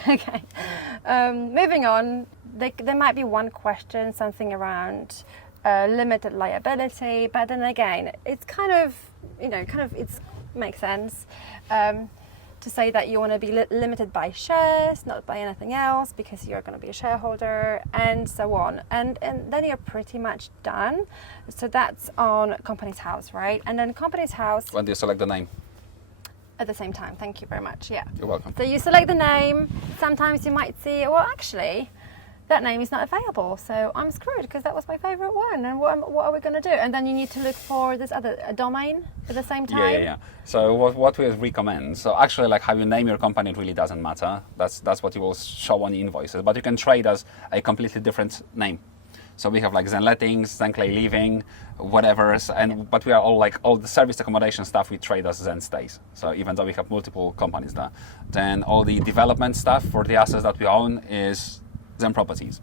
Okay. Moving on, there might be one question, something around limited liability, but then again, it's kind of it makes sense to say that you want to be limited by shares, not by anything else, because you're going to be a shareholder, and so on. And then you're pretty much done. So that's on Companies House, right? And then Companies House. When do you select the name? At the same time. Thank you very much. Yeah. You're welcome. So you select the name. Sometimes you might see, well, actually, that name is not available, so I'm screwed because that was my favorite one. And what are we going to do? And then you need to look for this other domain at the same time. Yeah. So what we recommend, so actually like how you name your company, it really doesn't matter. That's what you will show on the invoices, but you can trade as a completely different name. So we have like Zen Lettings, Zen Clay Living, whatever, but we are all the service accommodation stuff we trade as Zen Stays. So even though we have multiple companies there, then all the development stuff for the assets that we own is Zen Properties.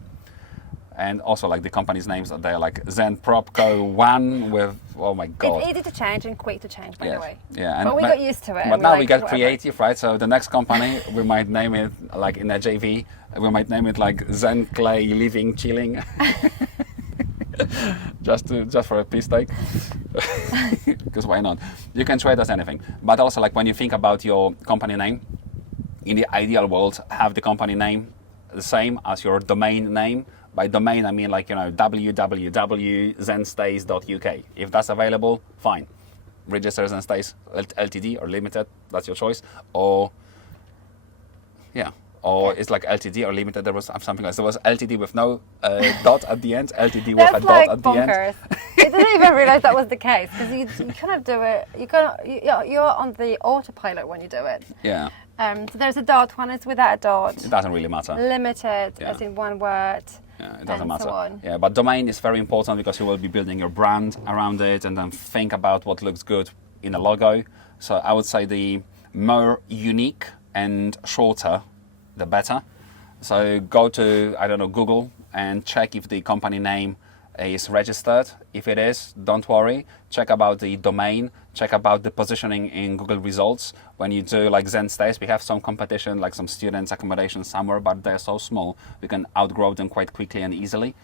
And also like the company's names, they're like Zen Propco 1 with, oh my God. It's easy to change and quick to change, by the way. Yeah. But we got used to it. But now we get creative, right? So the next company, we might name it like in a JV, we might name it like Zen Clay Living Chilling. just for a piece take. Because why not? You can trade as anything. But also like when you think about your company name, in the ideal world, have the company name the same as your domain name. By domain, I mean like, www.zenstays.uk. If that's available, fine. Register Zen Stays LTD or Limited, that's your choice. Or it's like LTD or Limited. There was something else. There was LTD with no dot at the end, LTD with a dot at the end. I didn't even realize that was the case, because you kind of do it, you're on the autopilot when you do it. Yeah. So there's a dot, one is without a dot. It doesn't really matter. Limited, as in one word. Yeah, it doesn't matter. So on. Yeah, but domain is very important because you will be building your brand around it, and then think about what looks good in a logo. So I would say the more unique and shorter, the better. So go to, Google and check if the company name is registered. If it is, don't worry. Check about the domain, check about the positioning in Google results. When you do like Zen Stays, we have some competition, like some students' accommodation somewhere, but they're so small, we can outgrow them quite quickly and easily.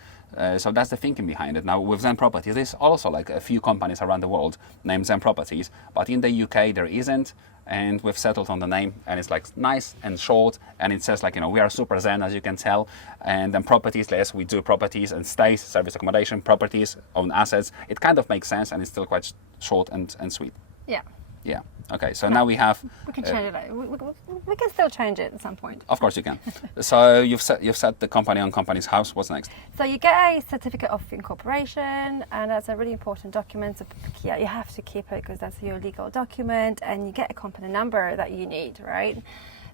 So that's the thinking behind it. Now with Zen Properties, there's also like a few companies around the world named Zen Properties, but in the UK there isn't, and we've settled on the name, and it's like nice and short, and it says like, we are super Zen, as you can tell. And then Properties, yes, we do properties and stays, service accommodation, properties, own assets. It kind of makes sense, and it's still quite short and sweet. Yeah. Okay, so now we have... We can change it. We can still change it at some point. Of course you can. So you've set the company on Companies House. What's next? So you get a certificate of incorporation, and that's a really important document. So you have to keep it because that's your legal document, and you get a company number that you need, right?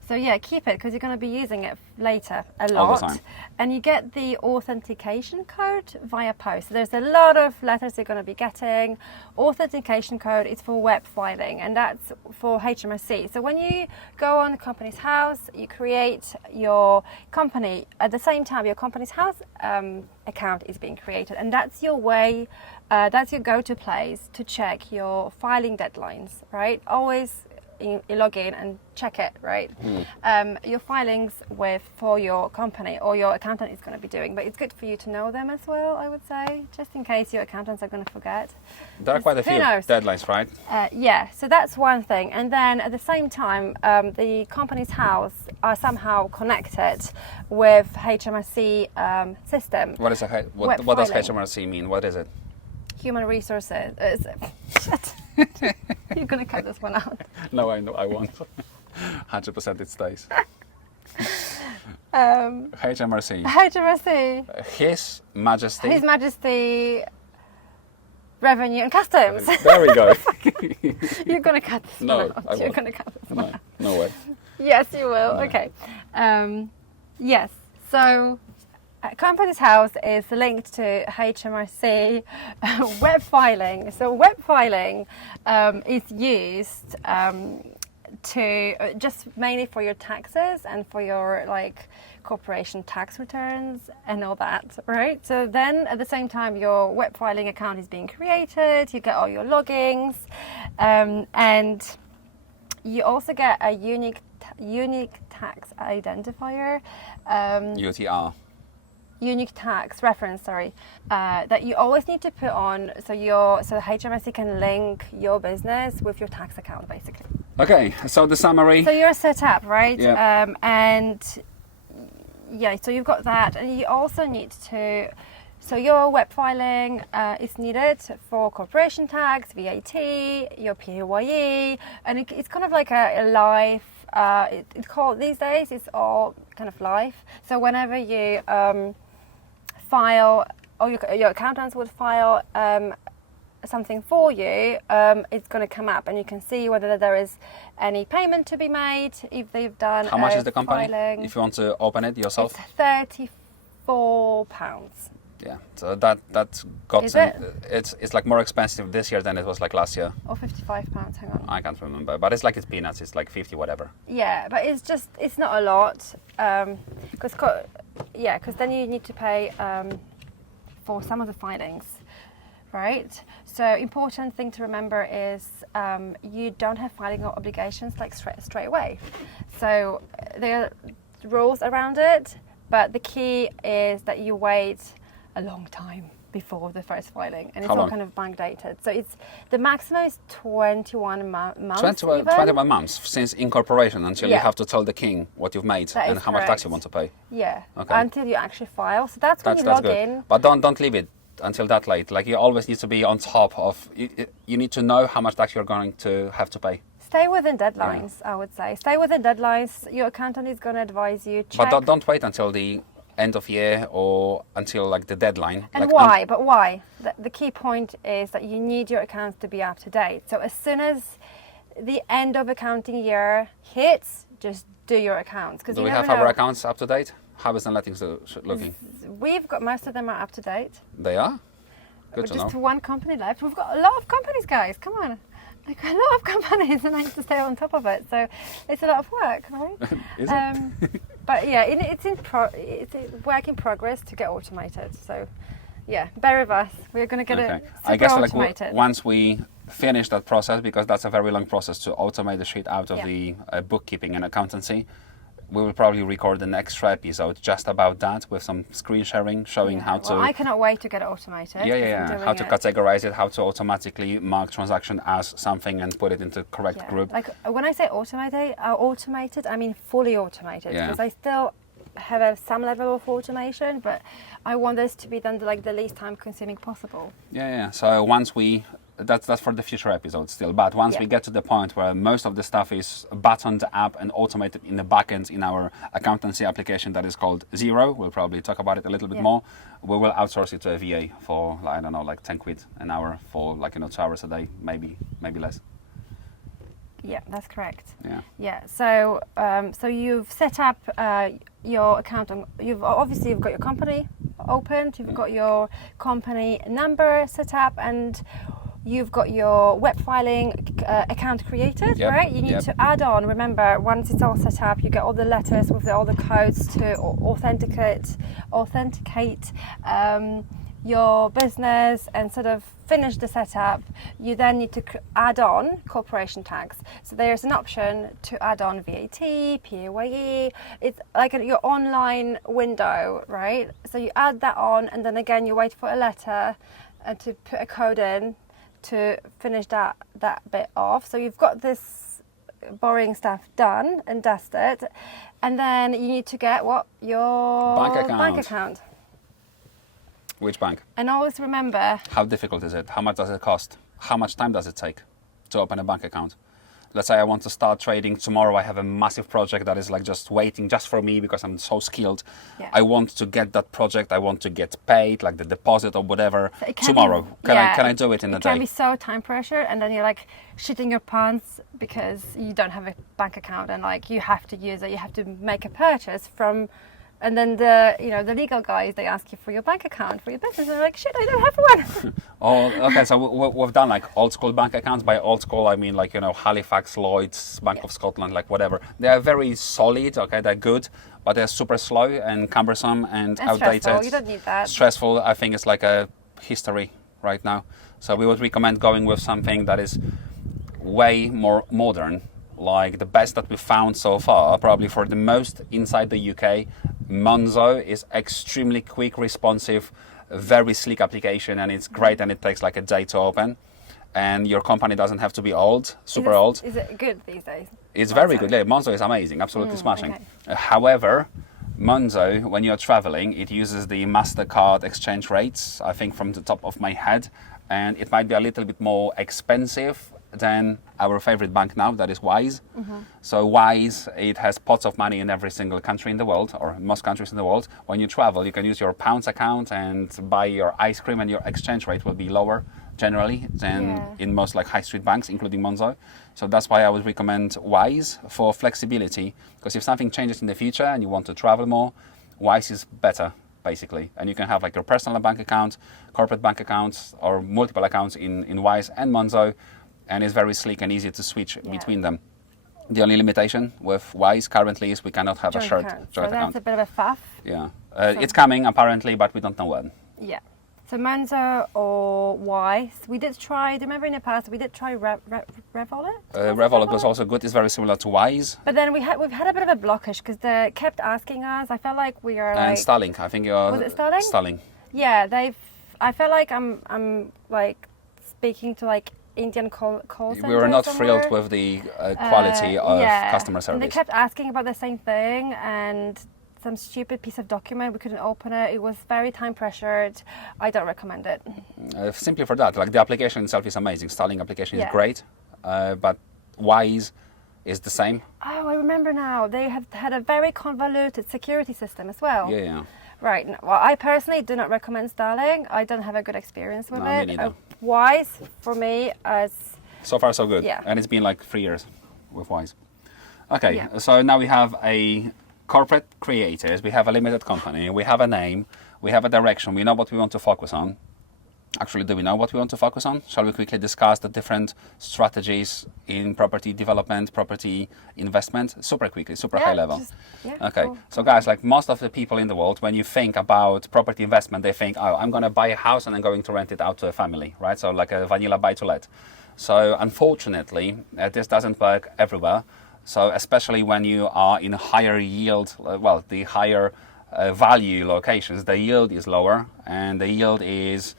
So keep it because you're going to be using it later a lot. All the time. And you get the authentication code via post. So there's a lot of letters you're going to be getting. Authentication code is for web filing, and that's for HMRC. So when you go on Companies House, you create your company. At the same time, your Companies House account is being created, and that's your way, that's your go-to place to check your filing deadlines, right? Always you log in and check it, right? Your filings for your company or your accountant is going to be doing, but it's good for you to know them as well, I would say, just in case your accountants are going to forget. There are quite a few deadlines, right? So that's one thing. And then at the same time, the Companies House are somehow connected with HMRC system. What does HMRC mean? What is it? Human resources. You're going to cut this one out. No, I know, I won't. 100% it stays. HMRC. His Majesty. Revenue and Customs. There we go. You're going to cut this one out. I You're won't. going to cut this one out. No way. Yes, you will. No. Okay. Yes. So Company's House is linked to HMRC web filing. So web filing is used to just mainly for your taxes and for your corporation tax returns and all that, right? So then at the same time your web filing account is being created, you get all your loggings, and you also get a unique tax identifier, UTR. Unique tax reference, that you always need to put on, so HMRC can link your business with your tax account, basically. Okay, so the summary. So you're set up, right? Yeah. So you've got that, and you also need to. So your web filing is needed for corporation tax, VAT, your PAYE, and it's kind of like a live. It's called these days. It's all kind of live. So whenever you file, or your accountants would file something for you, it's going to come up, and you can see whether there is any payment to be made if they've done. How much is the company? Filing. If you want to open it yourself, it's £34. Yeah, so that's got Is some, it's like more expensive this year than it was like last year. Or £55, hang on. I can't remember, but it's peanuts. It's like 50 whatever. Yeah, but it's not a lot, because then you need to pay for some of the filings, right? So important thing to remember is you don't have filing obligations straight away. So there are rules around it, but the key is that you wait a long time before the first filing, and it's all kind of bank dated. So it's the maximum is 21 months. 21 months since incorporation until you have to tell the king what you've made and how much tax you want to pay. Yeah. Okay. Until you actually file. So that's when you log in. But don't leave it until that late. Like you always need to be on top of. You need to know how much tax you're going to have to pay. Stay within deadlines. I would say stay within deadlines. Your accountant is going to advise you. Check. But don't wait until the end of year or until the deadline. And why? But why? The key point is that you need your accounts to be up to date. So as soon as the end of accounting year hits, just do your accounts. Do we have our accounts up to date? How is the lettings looking? We've got most of them are up to date. They are? Good to know. Just one company left. We've got a lot of companies, guys. Come on. Like a lot of companies, and I need to stay on top of it. So it's a lot of work, right? Is it? But yeah, it's a work in progress to get automated. So yeah, bear with us. We're going to get it super automated. Once we finish that process, because that's a very long process to automate the shit out of the bookkeeping and accountancy, we will probably record the next episode just about that with some screen sharing, showing how to. I cannot wait to get it automated. How to categorize it, how to automatically mark transaction as something and put it into correct group. Like when I say automated, I mean fully automated, because I still have some level of automation, but I want this to be done the least time consuming possible. So once we. That's for the future episodes still. But once we get to the point where most of the stuff is buttoned up and automated in the backend in our accountancy application that is called Xero, we'll probably talk about it a little bit more. We will outsource it to a VA for, I don't know, like 10 quid an hour for 2 hours a day, maybe less. Yeah, that's correct. Yeah. So you've set up your account. You've got your company opened. You've got your company number set up, and you've got your web filing account created, right? You need to add on. Remember, once it's all set up, you get all the letters with all the codes to authenticate your business and sort of finish the setup. You then need to add on corporation tax. So there's an option to add on VAT, PAYE. It's like your online window, right? So you add that on, and then again you wait for a letter and to put a code in to finish that bit off. So you've got this boring stuff done and dusted, and then you need to get your bank account. Which bank? And always remember. How difficult is it? How much does it cost? How much time does it take to open a bank account? Let's say I want to start trading tomorrow. I have a massive project that is just waiting just for me because I'm so skilled. I want to get that project. I want to get paid, like the deposit or whatever, tomorrow. Can I do it in a day? It can be so time pressure, and then you're shitting your pants because you don't have a bank account, and you have to use it. You have to make a purchase from And then the legal guys, they ask you for your bank account for your business, and they're like, shit, I don't have one. Oh, okay. So we've done like old school bank accounts. By old school, I mean like Halifax, Lloyd's, Bank of Scotland, like whatever. They are very solid. Okay, they're good, but they're super slow and cumbersome and outdated. Stressful. You don't need that. Stressful. I think it's like a history right now. So we would recommend going with something that is way more modern. Like the best that we've found so far, probably for the most inside the UK, Monzo is extremely quick, responsive, very sleek application, and it's great, and it takes like a day to open. And your company doesn't have to be old, super old. Is it good these days? It's very good. Yeah, Monzo is amazing, absolutely smashing. Okay. However, Monzo, when you're traveling, it uses the MasterCard exchange rates, I think from the top of my head, and it might be a little bit more expensive than our favorite bank now, that is Wise. So Wise, it has pots of money in every single country in the world, or most countries in the world. When you travel, you can use your pounds account and buy your ice cream, and your exchange rate will be lower generally than in most like high street banks, including Monzo. So that's why I would recommend Wise for flexibility, because if something changes in the future and you want to travel more, Wise is better, basically. And you can have like your personal bank account, corporate bank accounts, or multiple accounts in Wise and Monzo, and it's very sleek and easy to switch between them. The only limitation with Wise currently is we cannot have a shared joint account. That's a bit of a faff. Yeah, it's coming apparently, but we don't know when. Yeah. So Monzo or Wise, we did try. Do you remember in the past we did try Revolut? Revolut was also good. It's very similar to Wise. But then we've had a bit of a blockage because they kept asking us. I felt like we are and Starling, I think you're. Was it Starling? Starling. Yeah, I felt like I'm like speaking to like Indian call center. We were not somewhere. thrilled with the quality of customer service. And they kept asking about the same thing, and some stupid piece of document, we couldn't open it. It was very time pressured. I don't recommend it. Simply for that, like the application itself is amazing. Starling application is great, but Wise is the same. Oh, I remember now. They have had a very convoluted security system as well. Yeah. Right. Well, I personally do not recommend Starling. I don't have a good experience with it. Me neither. Wise, for me, as... So far, so good. Yeah. And it's been like 3 years with Wise. Okay, so now we have a corporate creators, we have a limited company, we have a name, we have a direction, we know what we want to focus on. Actually, do we know what we want to focus on? Shall we quickly discuss the different strategies in property development, property investment, super quickly, super high level? Okay, cool. So guys, like most of the people in the world, when you think about property investment, they think, oh, I'm going to buy a house and I'm going to rent it out to a family, right? So like a vanilla buy-to-let. So unfortunately, this doesn't work everywhere. So especially when you are in higher yield, the higher value locations, the yield is lower, and the yield is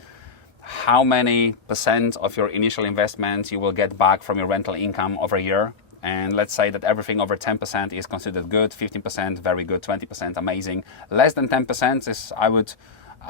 how many percent of your initial investment you will get back from your rental income over a year. And let's say that everything over 10% is considered good, 15% very good, 20% amazing. Less than 10% is I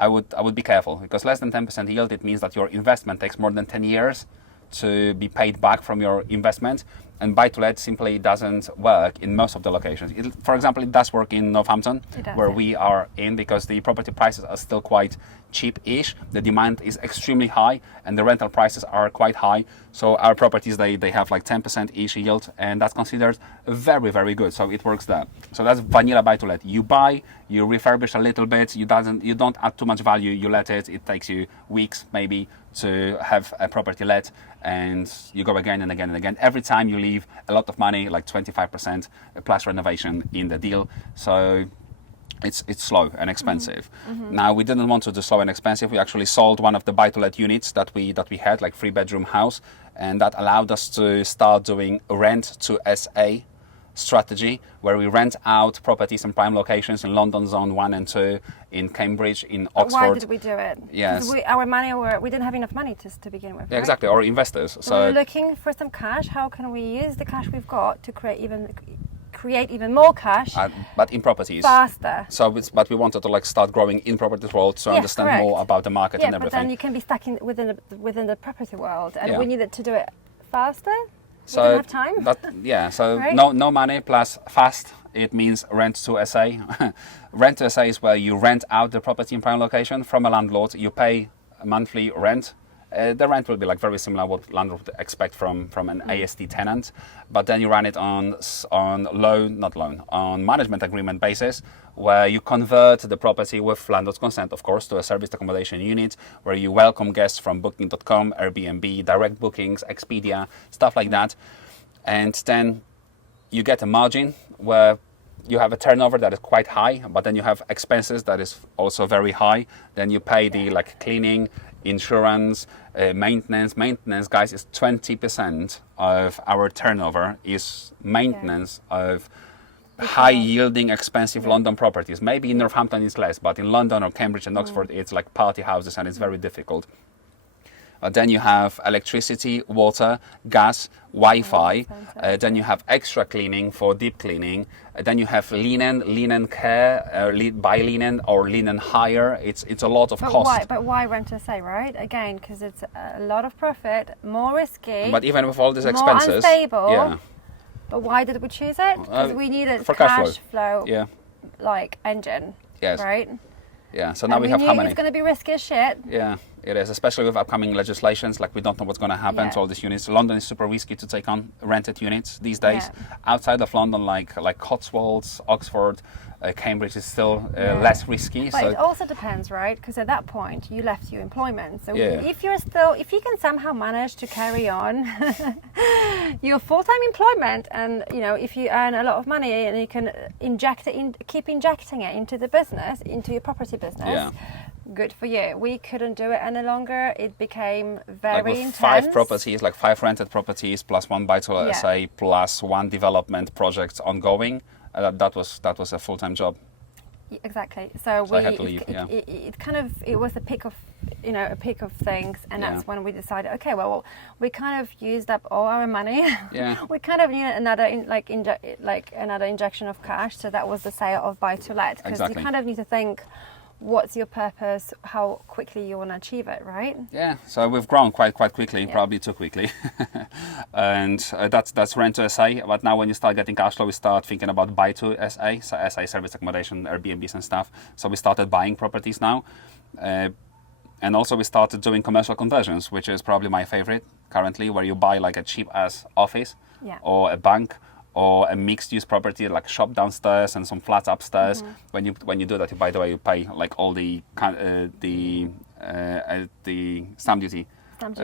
would be careful, because less than 10% yield, it means that your investment takes more than 10 years to be paid back from your investment, and buy-to-let simply doesn't work in most of the locations. For example, it does work in Northampton, where we are in, because the property prices are still quite cheap-ish. The demand is extremely high, and the rental prices are quite high. So our properties, they have like 10%-ish yield, and that's considered very, very good. So it works there. So that's vanilla buy-to-let. You buy, you refurbish a little bit, you don't add too much value, you let it. It takes you weeks maybe to have a property let, and you go again and again and again. Every time you leave a lot of money, like 25% plus renovation in the deal. So it's slow and expensive. Now, we didn't want to do slow and expensive. We actually sold one of the buy-to-let units that we had, like 3-bedroom house, and that allowed us to start doing rent-to-SA strategy, where we rent out properties in prime locations in London Zone 1 and 2, in Cambridge, in Oxford. Why did we do it? Yes. We didn't have enough money to begin with. Yeah, right? exactly, or investors. So we're looking for some cash. How can we use the cash we've got to create even more cash, but in properties faster? But we wanted to like start growing in property world to understand more about the market and everything. But then you can be stuck within the property world, and we needed to do it faster. So we didn't have time. So right? no money plus fast. It means rent-to-SA. Rent-to-SA is where you rent out the property in prime location from a landlord. You pay a monthly rent, The rent will be like very similar what landlord would expect from an AST tenant, but then you run it on management agreement basis, where you convert the property with landlord's consent, of course, to a serviced accommodation unit, where you welcome guests from Booking.com, Airbnb, direct bookings, Expedia, stuff like that, and then you get a margin where you have a turnover that is quite high, but then you have expenses that is also very high. Then you pay the like cleaning, insurance, maintenance. Maintenance, guys, is 20% of our turnover is maintenance of high-yielding, expensive London properties. Maybe in Northampton it's less, but in London or Cambridge and Oxford it's like party houses and it's very difficult. Then you have electricity, water, gas, Wi-Fi. Then you have extra cleaning for deep cleaning. Then you have linen care, buy linen or linen hire. It's a lot of cost. But why R2SA, right? Again, because it's a lot of profit, more risky. But even with all these expenses, more unstable. Yeah. But why did we choose it? Because we needed for cash flow, yeah, like engine. Yes. Right. Yeah. So now we have how many? It's going to be risky as shit. Yeah. It is, especially with upcoming legislations. Like we don't know what's going to happen to all these units. London is super risky to take on rented units these days. Yeah. Outside of London, like Cotswolds, Oxford, Cambridge is still less risky. But it also depends, right? Because at that point you left your employment. So if you can somehow manage to carry on your full-time employment, and if you earn a lot of money and you can keep injecting it into the business, into your property business. Yeah. Good for you. We couldn't do it any longer. It became very intense. 5 properties, like 5 rented properties, plus 1 BTL plus 1 development project ongoing. That was a full-time job. Exactly. So I had to leave. It was a pick of things, and that's when we decided. Okay, well, we kind of used up all our money. Yeah. We kind of needed another another injection of cash. So that was the sale of buy to let, because you kind of need to think, what's your purpose, how quickly you want to achieve it, right? Yeah, so we've grown quite quickly, probably too quickly. And that's R2SA. But now when you start getting cash flow, we start thinking about B2SA, so SA service accommodation, Airbnbs and stuff. So we started buying properties now. And also we started doing commercial conversions, which is probably my favorite currently, where you buy like a cheap ass office or a bank or a mixed-use property, like shop downstairs and some flats upstairs. When you do that, by the way, you pay like all the stamp duty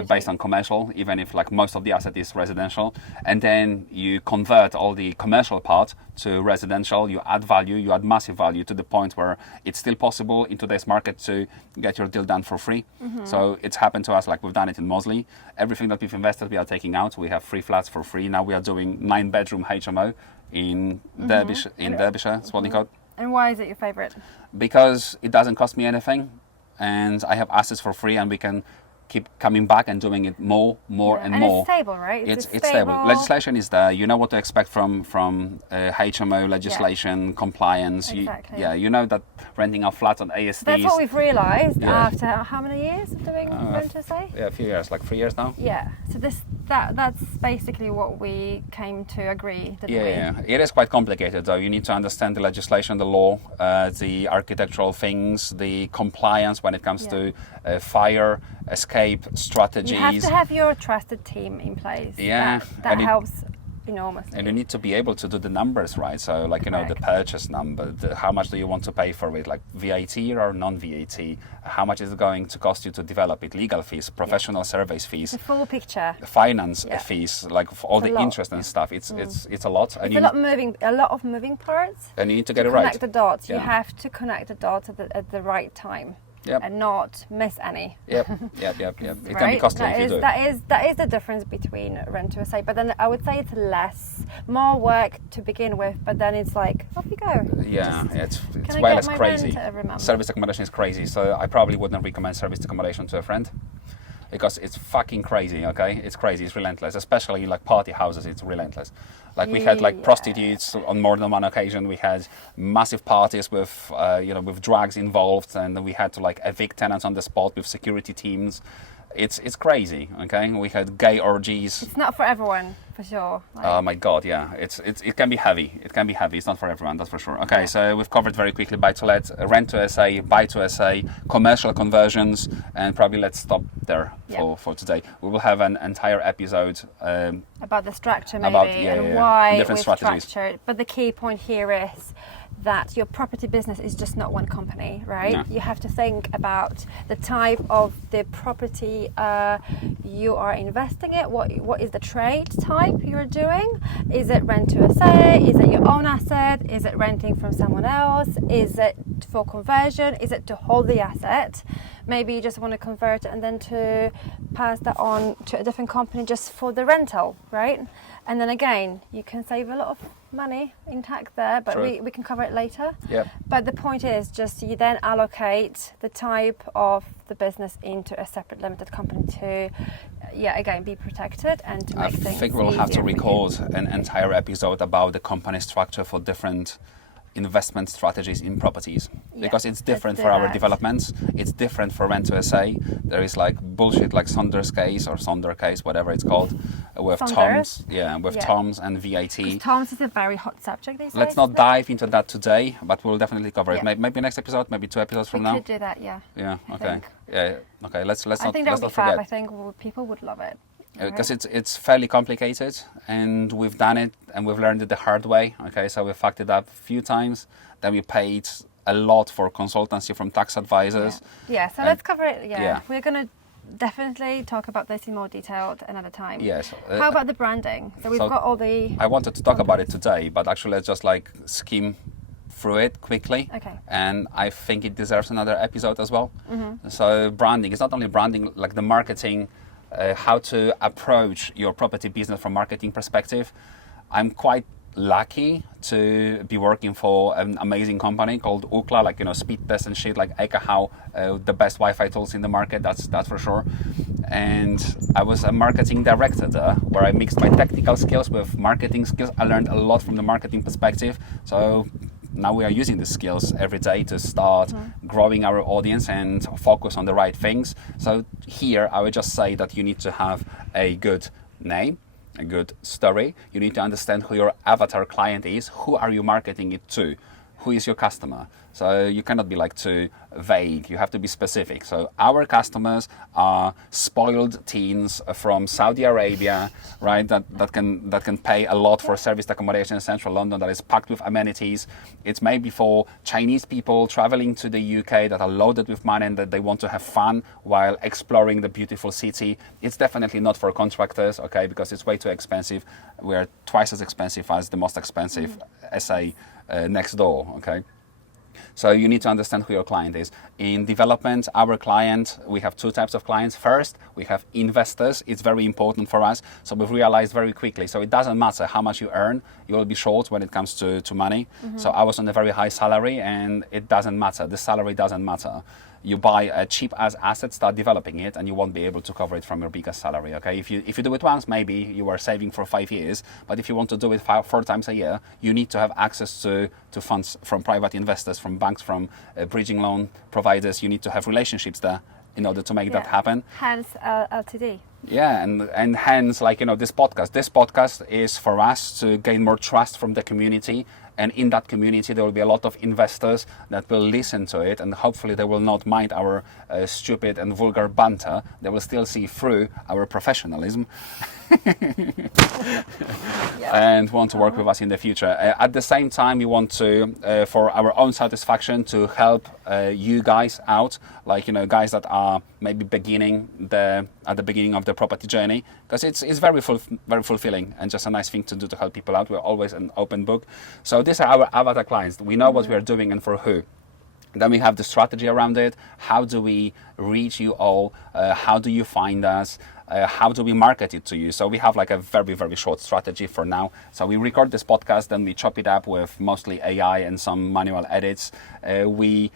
based on commercial, even if like most of the asset is residential. And then you convert all the commercial part to residential. You add value, you add massive value to the point where it's still possible in today's market to get your deal done for free. So it's happened to us, like we've done it in Mosley. Everything that we've invested, we are taking out. We have 3 flats for free. Now we are doing 9-bedroom HMO in Derbyshire, Swadlincote. And why is it your favorite? Because it doesn't cost me anything, and I have assets for free, and we can keep coming back and doing it more and more. It's stable, right? It's stable. Legislation is there. You know what to expect from HMO legislation, compliance. Exactly. You know that renting out flats on ASTs. That's what we've realised after how many years of doing R2SA? Yeah, a few years, like 3 years now. Yeah. So that's basically what we came to agree. Yeah. It is quite complicated though. You need to understand the legislation, the law, the architectural things, the compliance when it comes to fire, escape strategies. You have to have your trusted team in place. Yeah. That helps enormously. And you need to be able to do the numbers right. So like, the purchase number, how much do you want to pay for it? Like VAT or non-VAT? How much is it going to cost you to develop it? Legal fees, professional surveys fees. The full picture. Finance fees, like all the interest and stuff. It's a lot. It's a lot of moving parts. And you need to get it right. Connect the dots. You have to connect the dots at the right time. And not miss any. Yep. It can be costly if you do. That is the difference between R2SA. But then I would say it's more work to begin with. But then it's like, off you go. Yeah, it's way less crazy. Service accommodation is crazy, so I probably wouldn't recommend service accommodation to a friend. Because it's fucking crazy, okay? It's crazy, it's relentless. Especially like party houses, it's relentless. Like we had like prostitutes on more than one occasion. We had massive parties with, with drugs involved, and we had to like evict tenants on the spot with security teams. it's crazy. Okay, we had gay orgies. It's not for everyone, for sure. Oh my God, yeah, it can be heavy. It can be heavy. It's not for everyone, that's for sure. Okay, so we've covered very quickly buy-to-let, rent-to-SA, buy-to-SA, commercial conversions, and probably let's stop there for today. We will have an entire episode about the structure maybe and why different we've strategies. structured. But the key point here is that your property business is just not one company, right? No. You have to think about the type of the property you are investing in. What is the trade type you're doing? Is it rent-to-SA? Is it your own asset? Is it renting from someone else? Is it for conversion? Is it to hold the asset? Maybe you just want to convert it and then to pass that on to a different company just for the rental, right? And then again, you can save a lot of money in tax there, but we can cover it later. Yeah. But the point is just you then allocate the type of the business into a separate limited company to, again, be protected and to make things I think we'll have to easier for you. record an entire episode about the company structure for different investment strategies in properties, because it's different for our developments, it's different for rent-to-SA. There is like bullshit like Saunders case or Sonder case, whatever it's called, with Toms, Toms and VAT. Toms is a very hot subject these days. Let's not dive into that today, but we'll definitely cover it. Maybe next episode, maybe 2 episodes from now. We could do that, yeah. Yeah, I okay. think. Yeah, okay, let's I not think that would be forget. fab. I think people would love it. Because it's fairly complicated, and we've done it and we've learned it the hard way. Okay, so we fucked it up a few times. Then we paid a lot for consultancy from tax advisors. Yeah, so let's cover it. Yeah. We're going to definitely talk about this in more detail at another time. Yes. How about the branding? So we've got all the... I wanted to talk about it today, but actually let's just like skim through it quickly. Okay. And I think it deserves another episode as well. Mm-hmm. So branding, it's not only branding, like the marketing, how to approach your property business from marketing perspective. I'm quite lucky to be working for an amazing company called Ookla, like, speed test and shit, like Ekahau, the best Wi-Fi tools in the market, that's for sure. And I was a marketing director there, where I mixed my technical skills with marketing skills. I learned a lot from the marketing perspective. So now we are using the skills every day to start growing our audience and focus on the right things. So here I would just say that you need to have a good name, a good story. You need to understand who your avatar client is. Who are you marketing it to? Who is your customer? So you cannot be like too vague. You have to be specific. So our customers are spoiled teens from Saudi Arabia, right? That can pay a lot for serviced accommodation in central London that is packed with amenities. It's maybe for Chinese people traveling to the UK that are loaded with money and that they want to have fun while exploring the beautiful city. It's definitely not for contractors, okay? Because it's way too expensive. We are twice as expensive as the most expensive SA next door, okay? So you need to understand who your client is. In development, our client, we have 2 types of clients. First, we have investors. It's very important for us. So we've realized very quickly. So it doesn't matter how much you earn, you will be short when it comes to money. Mm-hmm. So I was on a very high salary, and it doesn't matter. The salary doesn't matter. You buy a cheap as asset, start developing it, and you won't be able to cover it from your biggest salary. Okay, if you do it once, maybe you are saving for 5 years. But if you want to do it 4 times a year, you need to have access to funds from private investors, from banks, from bridging loan providers. You need to have relationships there in order to make that happen. Hence LTD. Yeah, and hence, like, this podcast. This podcast is for us to gain more trust from the community. And in that community, there will be a lot of investors that will listen to it, and hopefully they will not mind our stupid and vulgar banter. They will still see through our professionalism and want to work with us in the future. At the same time, we want to, for our own satisfaction, to help you guys out, like, guys that are maybe at the beginning of the property journey, because it's very fulfilling and just a nice thing to do to help people out. We're always an open book. So these are our avatar clients. We know what we are doing and for who. Then we have the strategy around it. How do we reach you all? How do you find us? How do we market it to you? So we have like a very, very short strategy for now. So we record this podcast, then we chop it up with mostly AI and some manual edits. We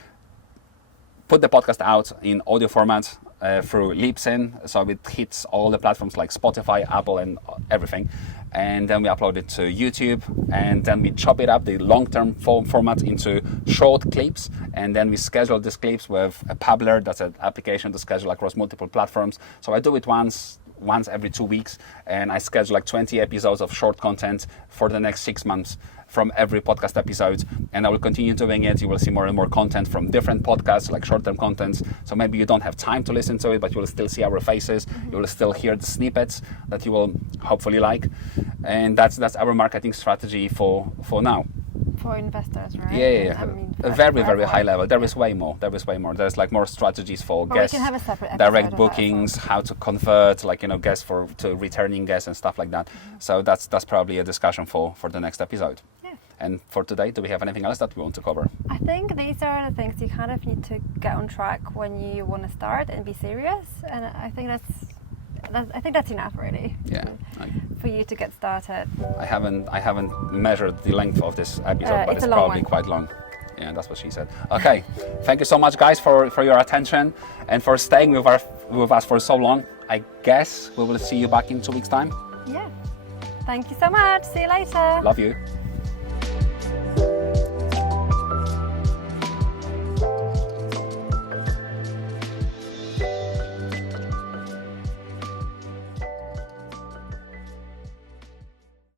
put the podcast out in audio format through Libsyn, so it hits all the platforms like Spotify, Apple, and everything. And then we upload it to YouTube, and then we chop it up, the long-term format, into short clips, and then we schedule these clips with a Publer. That's an application to schedule across multiple platforms. So I do it once every 2 weeks, and I schedule like 20 episodes of short content for the next 6 months from every podcast episode, and I will continue doing it. You will see more and more content from different podcasts, like short-term contents. So maybe you don't have time to listen to it, but you will still see our faces. You will still hear the snippets that you will hopefully like, and that's our marketing strategy for now. For investors, right? Yeah. I mean, a very high level. There is way more. There's like more strategies for but guests, we can have a separate episode direct of bookings, that as how to convert, like, guests to returning guests and stuff like that. So that's probably a discussion for the next episode. Yeah. And for today, do we have anything else that we want to cover? I think these are the things you kind of need to get on track when you want to start and be serious, and I think that's enough, really. Yeah. For you to get started. I haven't measured the length of this episode, but it's a long probably one. quite long. Yeah, that's what she said. Okay, thank you so much, guys, for your attention and for staying with us for so long. I guess we will see you back in 2 weeks' time. Yeah. Thank you so much. See you later. Love you.